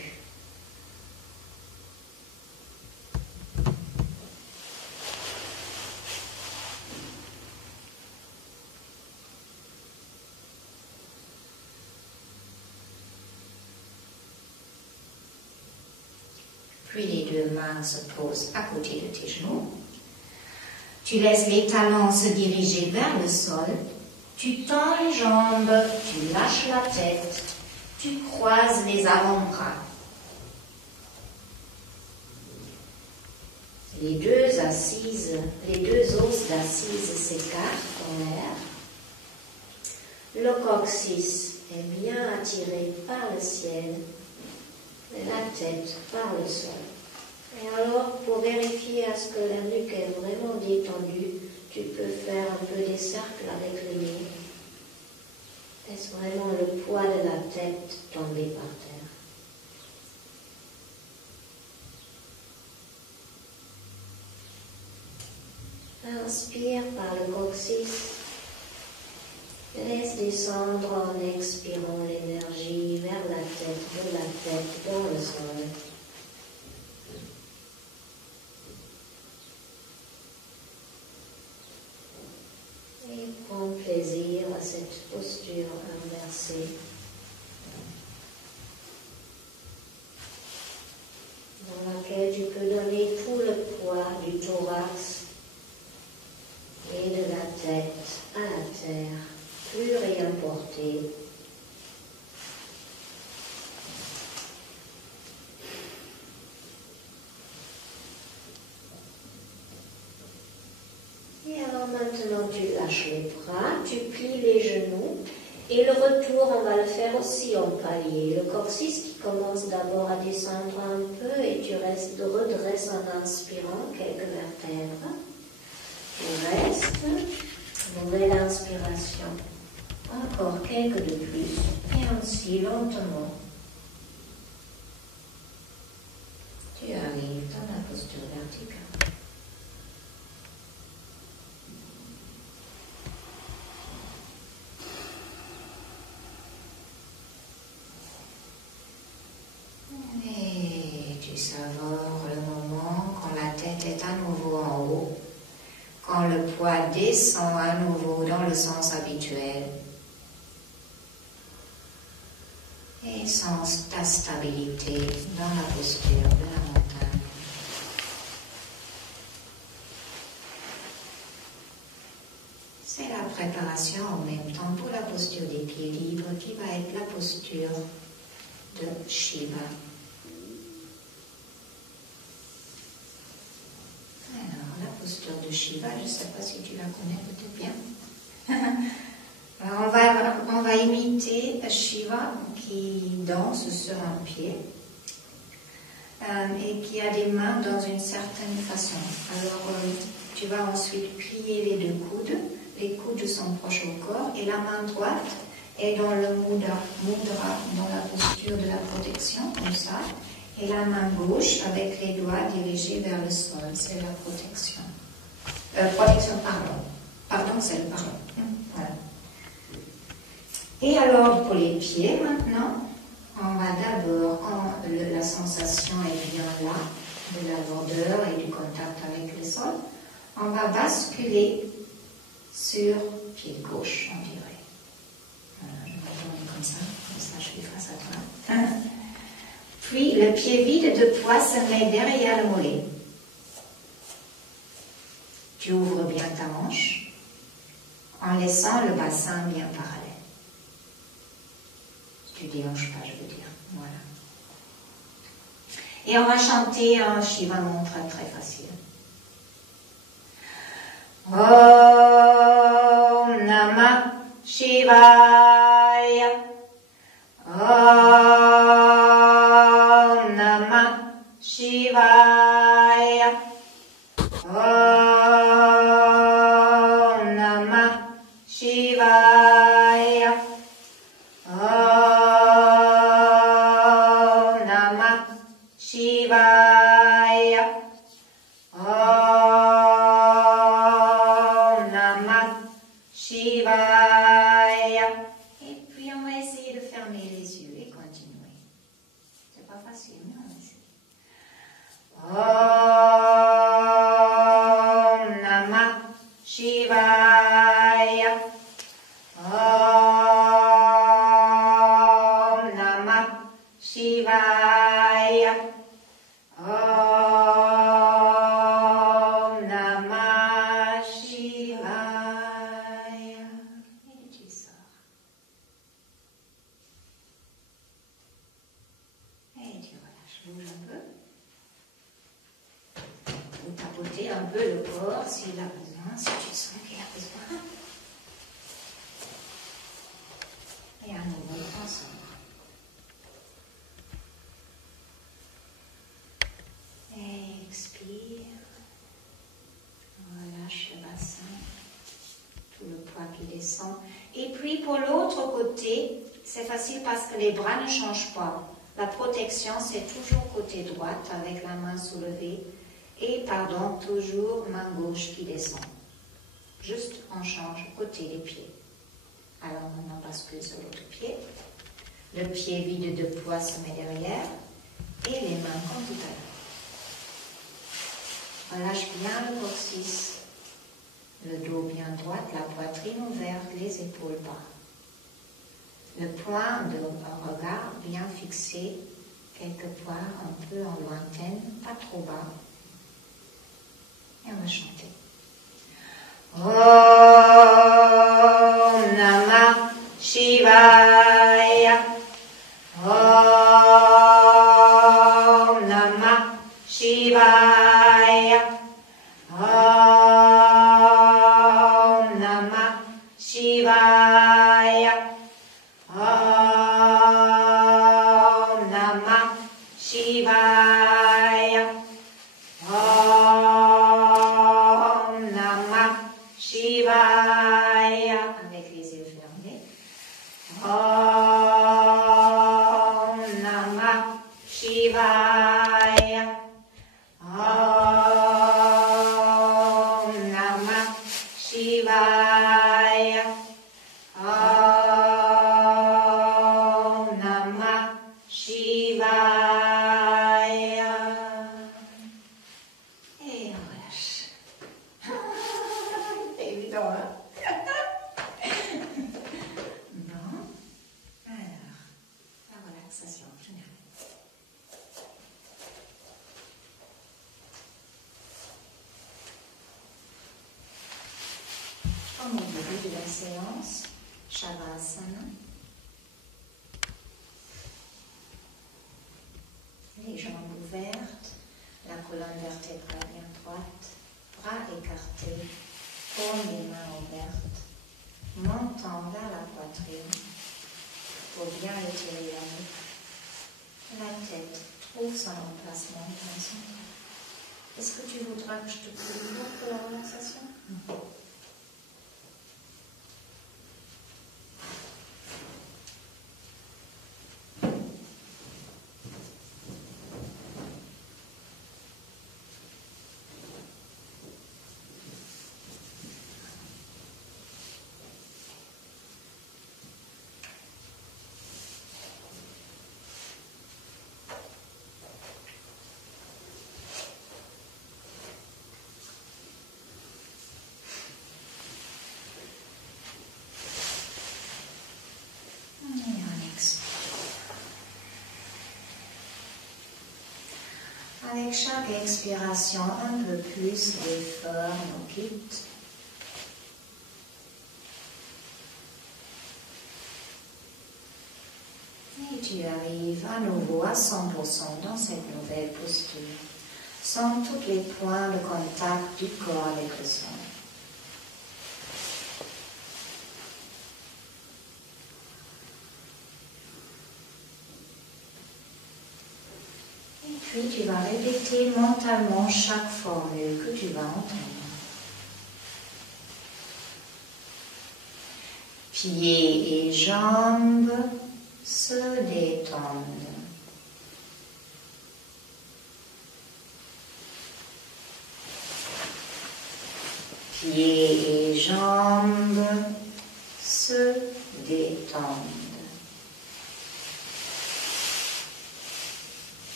Puis les deux mains se posent à côté de tes genoux. Tu laisses les talons se diriger vers le sol. Tu tends les jambes, tu lâches la tête, tu croises les avant-bras. Les deux os d'assise s'écartent en l'air. Le coccyx est bien attiré par le ciel, et la tête par le sol. Et alors, pour vérifier à ce que la nuque est vraiment détendue, tu peux faire un peu des cercles avec le nez. Est-ce vraiment le poids de la tête tombé par terre? Inspire par le coccyx. Laisse descendre en expirant l'énergie vers la tête, de la tête dans le sol. Et prends plaisir à cette posture inversée. Dans laquelle tu peux donner tout le poids du thorax et de la tête à la terre, plus rien porter. Et alors maintenant tu lâches les bras, tu plies les genoux et le retour on va le faire aussi en palier. Le coccyx qui commence d'abord à descendre un peu et tu redresses en inspirant quelques vertèbres. Tu restes, nouvelle inspiration, encore quelques de plus et ainsi lentement. Tu arrives dans la posture verticale. Et tu savores le moment quand la tête est à nouveau en haut, quand le poids descend à nouveau dans le sens habituel. Et sens ta stabilité dans la posture de la montagne. C'est la préparation en même temps pour la posture des pieds libres qui va être la posture de Shiva. Alors, la posture de Shiva, je ne sais pas si tu la connais peut-être bien. Alors, on va imiter Shiva qui danse sur un pied et qui a des mains dans une certaine façon. Alors, tu vas ensuite plier les deux coudes. Les coudes sont proches au corps et la main droite est dans le mudra, dans la posture de la protection, comme ça. Et la main gauche, avec les doigts dirigés vers le sol, c'est la protection. Pardon, c'est le pardon. Voilà. Et alors, pour les pieds, maintenant, on va d'abord, quand la sensation est bien là, de la lourdeur et du contact avec le sol, on va basculer sur pied gauche, on dirait. Je vais tourner comme ça je suis face à toi. Puis le pied vide de poids se met derrière le mollet. Tu ouvres bien ta hanche en laissant le bassin bien parallèle. Tu déhanches pas, je veux dire. Voilà. Et on va chanter un Shiva mantra très facile. Om Namah Shivaya. Om Namah Shivaya. Om Namah Shivaya. Om Namah Shivaya. Om Namah Shivaya. Et puis on va essayer de fermer les yeux et continuer. C'est pas facile, mais on va essayer. Om Namah Shivaya. Om Namah Shivaya. Om Namah Shivaya. Et tu sors. Et tu relâches. Bouge un peu. Ou tapoter un peu le corps s'il a besoin, si tu sens qu'il a besoin. Et à nouveau, ensemble. Expire. Relâche le bassin. Tout le poids qui descend. Et puis pour l'autre côté, c'est facile parce que les bras ne changent pas. La protection, c'est toujours côté droite avec la main soulevée. Et pardon, toujours main gauche qui descend. Juste on change côté des pieds. Alors maintenant bascule sur l'autre pied. Le pied vide de poids se met derrière. Et les mains comme tout à l'heure. Relâche bien le coccyx. Le dos bien droit, la poitrine ouverte, les épaules bas. Le point de regard bien fixé, quelque part un peu en lointaine, pas trop bas. Et on va chanter. Om Namah Shivaya. Om Namah Shivaya. Om Namah Shivaya. Om Namah Shivaya. Om Namah Shivaya. Avec les yeux fermés. Om Namah Shivaya. Om Namah Shivaya. Om Namah Shivaya. Et on relâche. C'est évident, hein? Bon. Alors, la relaxation générale. Comme au début de la séance, Shavasana. Les jambes ouvertes, la colonne vertébrale bien droite, bras écartés, paumes des mains ouvertes, montant vers la poitrine pour bien étirer la nuque. La tête trouve son emplacement dans le centre. Est-ce que tu voudras que je te couvre pour la relaxation? Avec chaque expiration, un peu plus d'effort nous quitte. Et tu arrives à nouveau à 100% dans cette nouvelle posture, sans tous les points de contact du corps avec le sol. Et puis tu vas répéter mentalement chaque formule que tu vas entendre. Pieds et jambes se détendent. Pieds et jambes se détendent.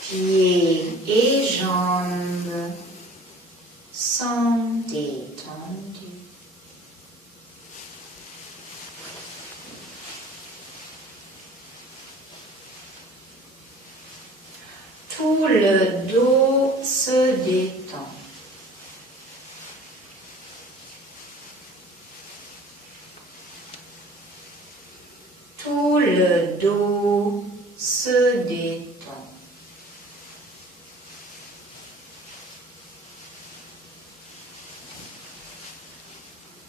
Pieds et jambes sont détendus. Tout le dos se détend. Tout le dos se détend.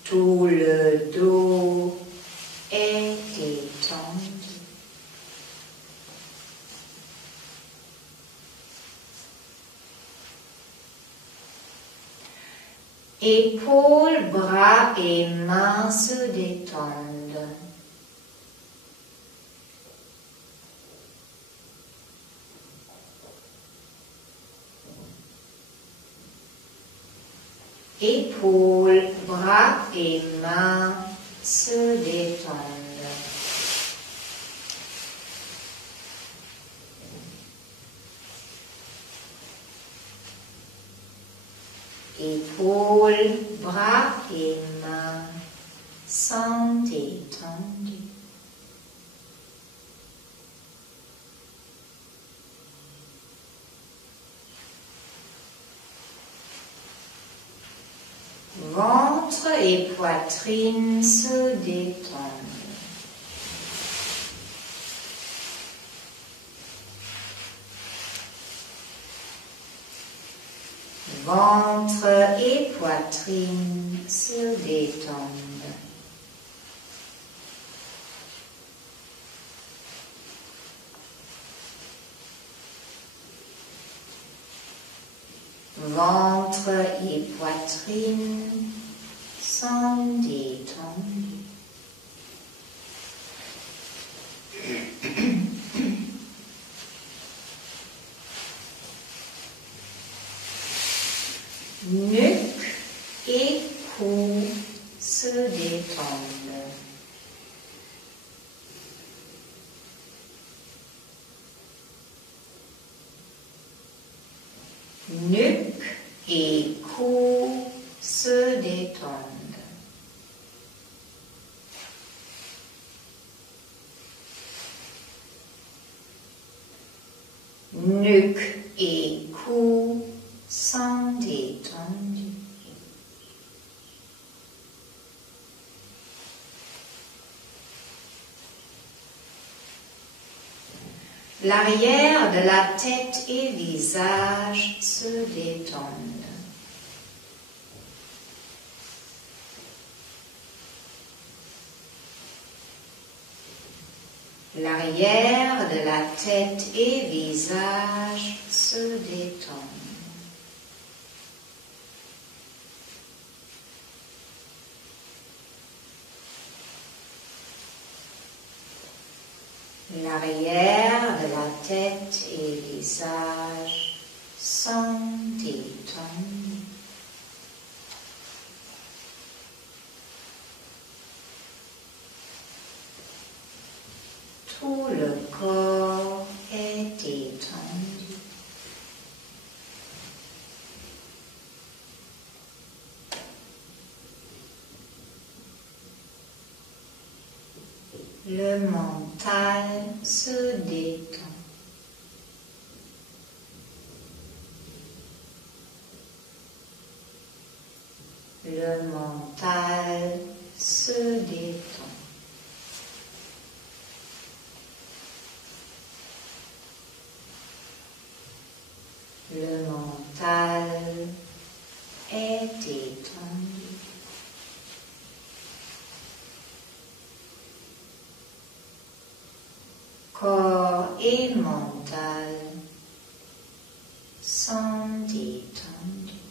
Tout le dos est détendu. Épaules, bras et mains se détendent. Épaules, bras et mains se détendent. Épaules, bras et mains sont détendus. Ventre et poitrine se détendent. Ventre et poitrine se détendent. Ventre et poitrine sont détendus. Nuque et cou se détendent. Nuque et cou se détendent. Nuque et cou sont détendus. L'arrière de la tête et visage se détendent. L'arrière de la tête et visage se détendent. L'arrière de la tête et visage sont détendus. Tout le corps est détendu. Le mental se détend. Le mental se détend. Le mental est étendu. Corps et mental sont détendus.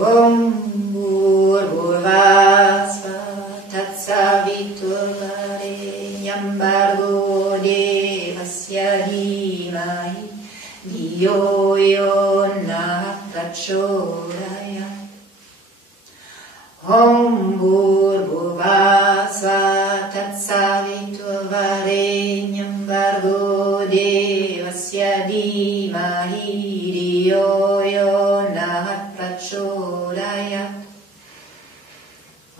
Om Bhurvasva Tatsaviturvarenyam Bhargo Devasya Dhimahi Dhiyo Yona Prachodayat. Om Bhurvasva Tatsaviturvarenyam Bhargo Devasya Dhimahi Dhiyo Yona Prachodayat.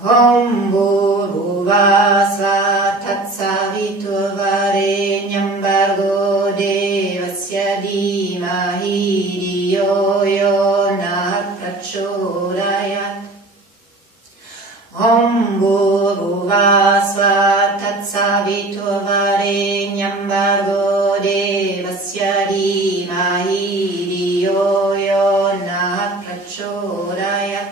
Om Bhurvasva Tatsaviturvarenyam Bhargo Devasya Dhimahi Dhiyo Yona Prachodayat. Om Bhurvasva Tatsaviturvarenyam Bhargo Devasya Dhimahi Dhiyo Yona Prachodayat.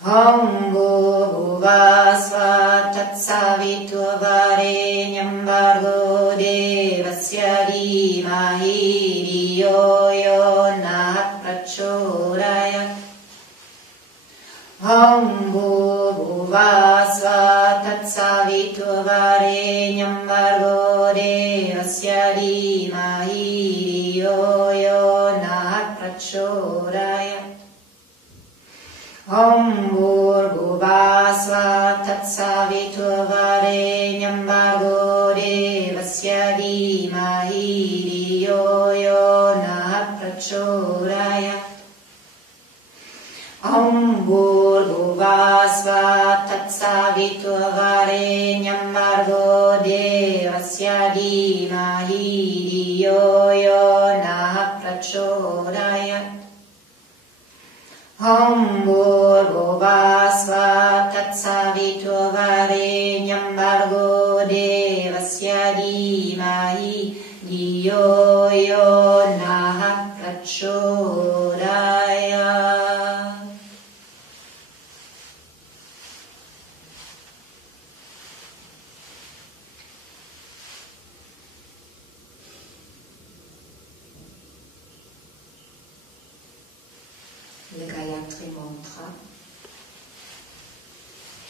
Om Bhurvasva Tatsaviturvarenyam Bhargo Devasya Dhimahi Dhiyo Yona Prachodayat. Om Bhurvasva Tatsaviturvarenyam Bhargo Devasya Dhimahi Dhiyo Yona Prachodayat. Om Bhurvasva Tatsaviturvarenyam Bhargo Devasya Dhimahi Dhiyo Yona Prachodayat. Om Bhurvasva Tatsaviturvarenyam Bhargo Devasya Dhimahi Dhiyo Yona Prachodayat. Om Bhurvasva Tatsaviturvarenyam Bhargo Devasya Dhimahi Dhiyo Yona Prachodayat. Le Gayatri Mantra,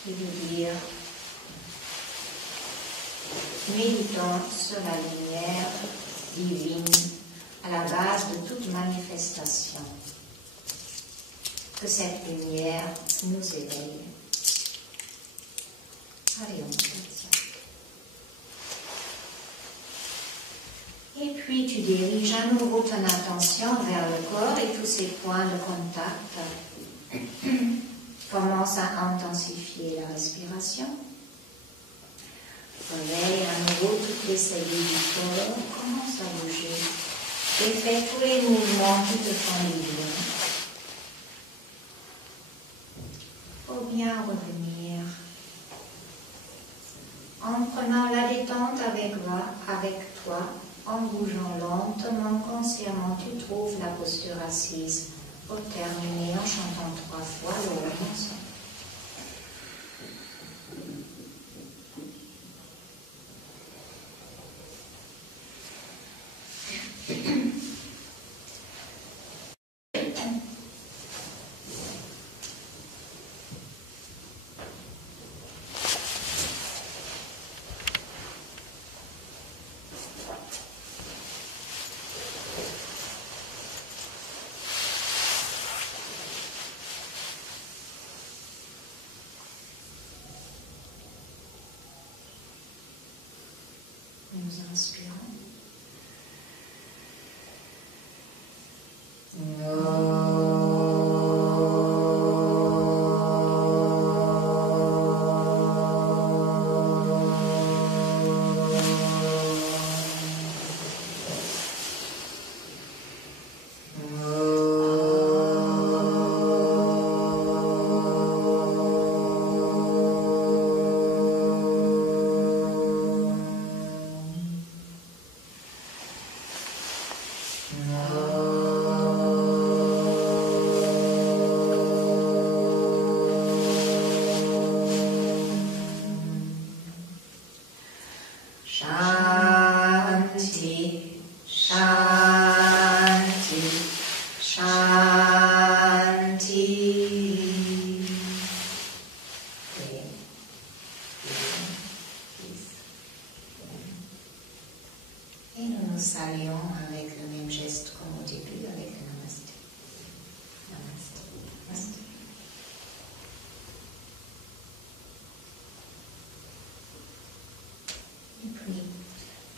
qui veut dire méditons sur la lumière divine à la base de toute manifestation. Que cette lumière nous éveille. Allez, on fait ça. Et puis tu diriges à nouveau ton attention vers le corps et tous ces points de contact. Commence à intensifier la respiration. Réveille à nouveau toutes les cellules du corps. Commence à bouger. Et fais tous les mouvements qui te font du bien. Faut bien revenir. En prenant la détente avec toi. En bougeant lentement, consciemment, tu trouves la posture assise. Pour terminer, en chantant 3 fois le Om ensemble.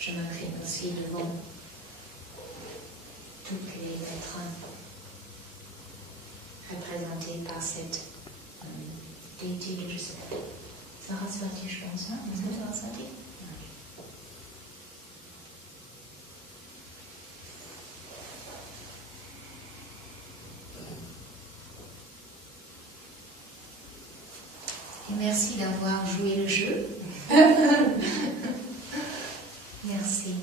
je m'incline aussi devant toutes les lettres représentées par cette déité, je sais pas, Saraswati, je pense, hein? Est-ce que Saraswati? Et merci d'avoir joué le jeu. Merci.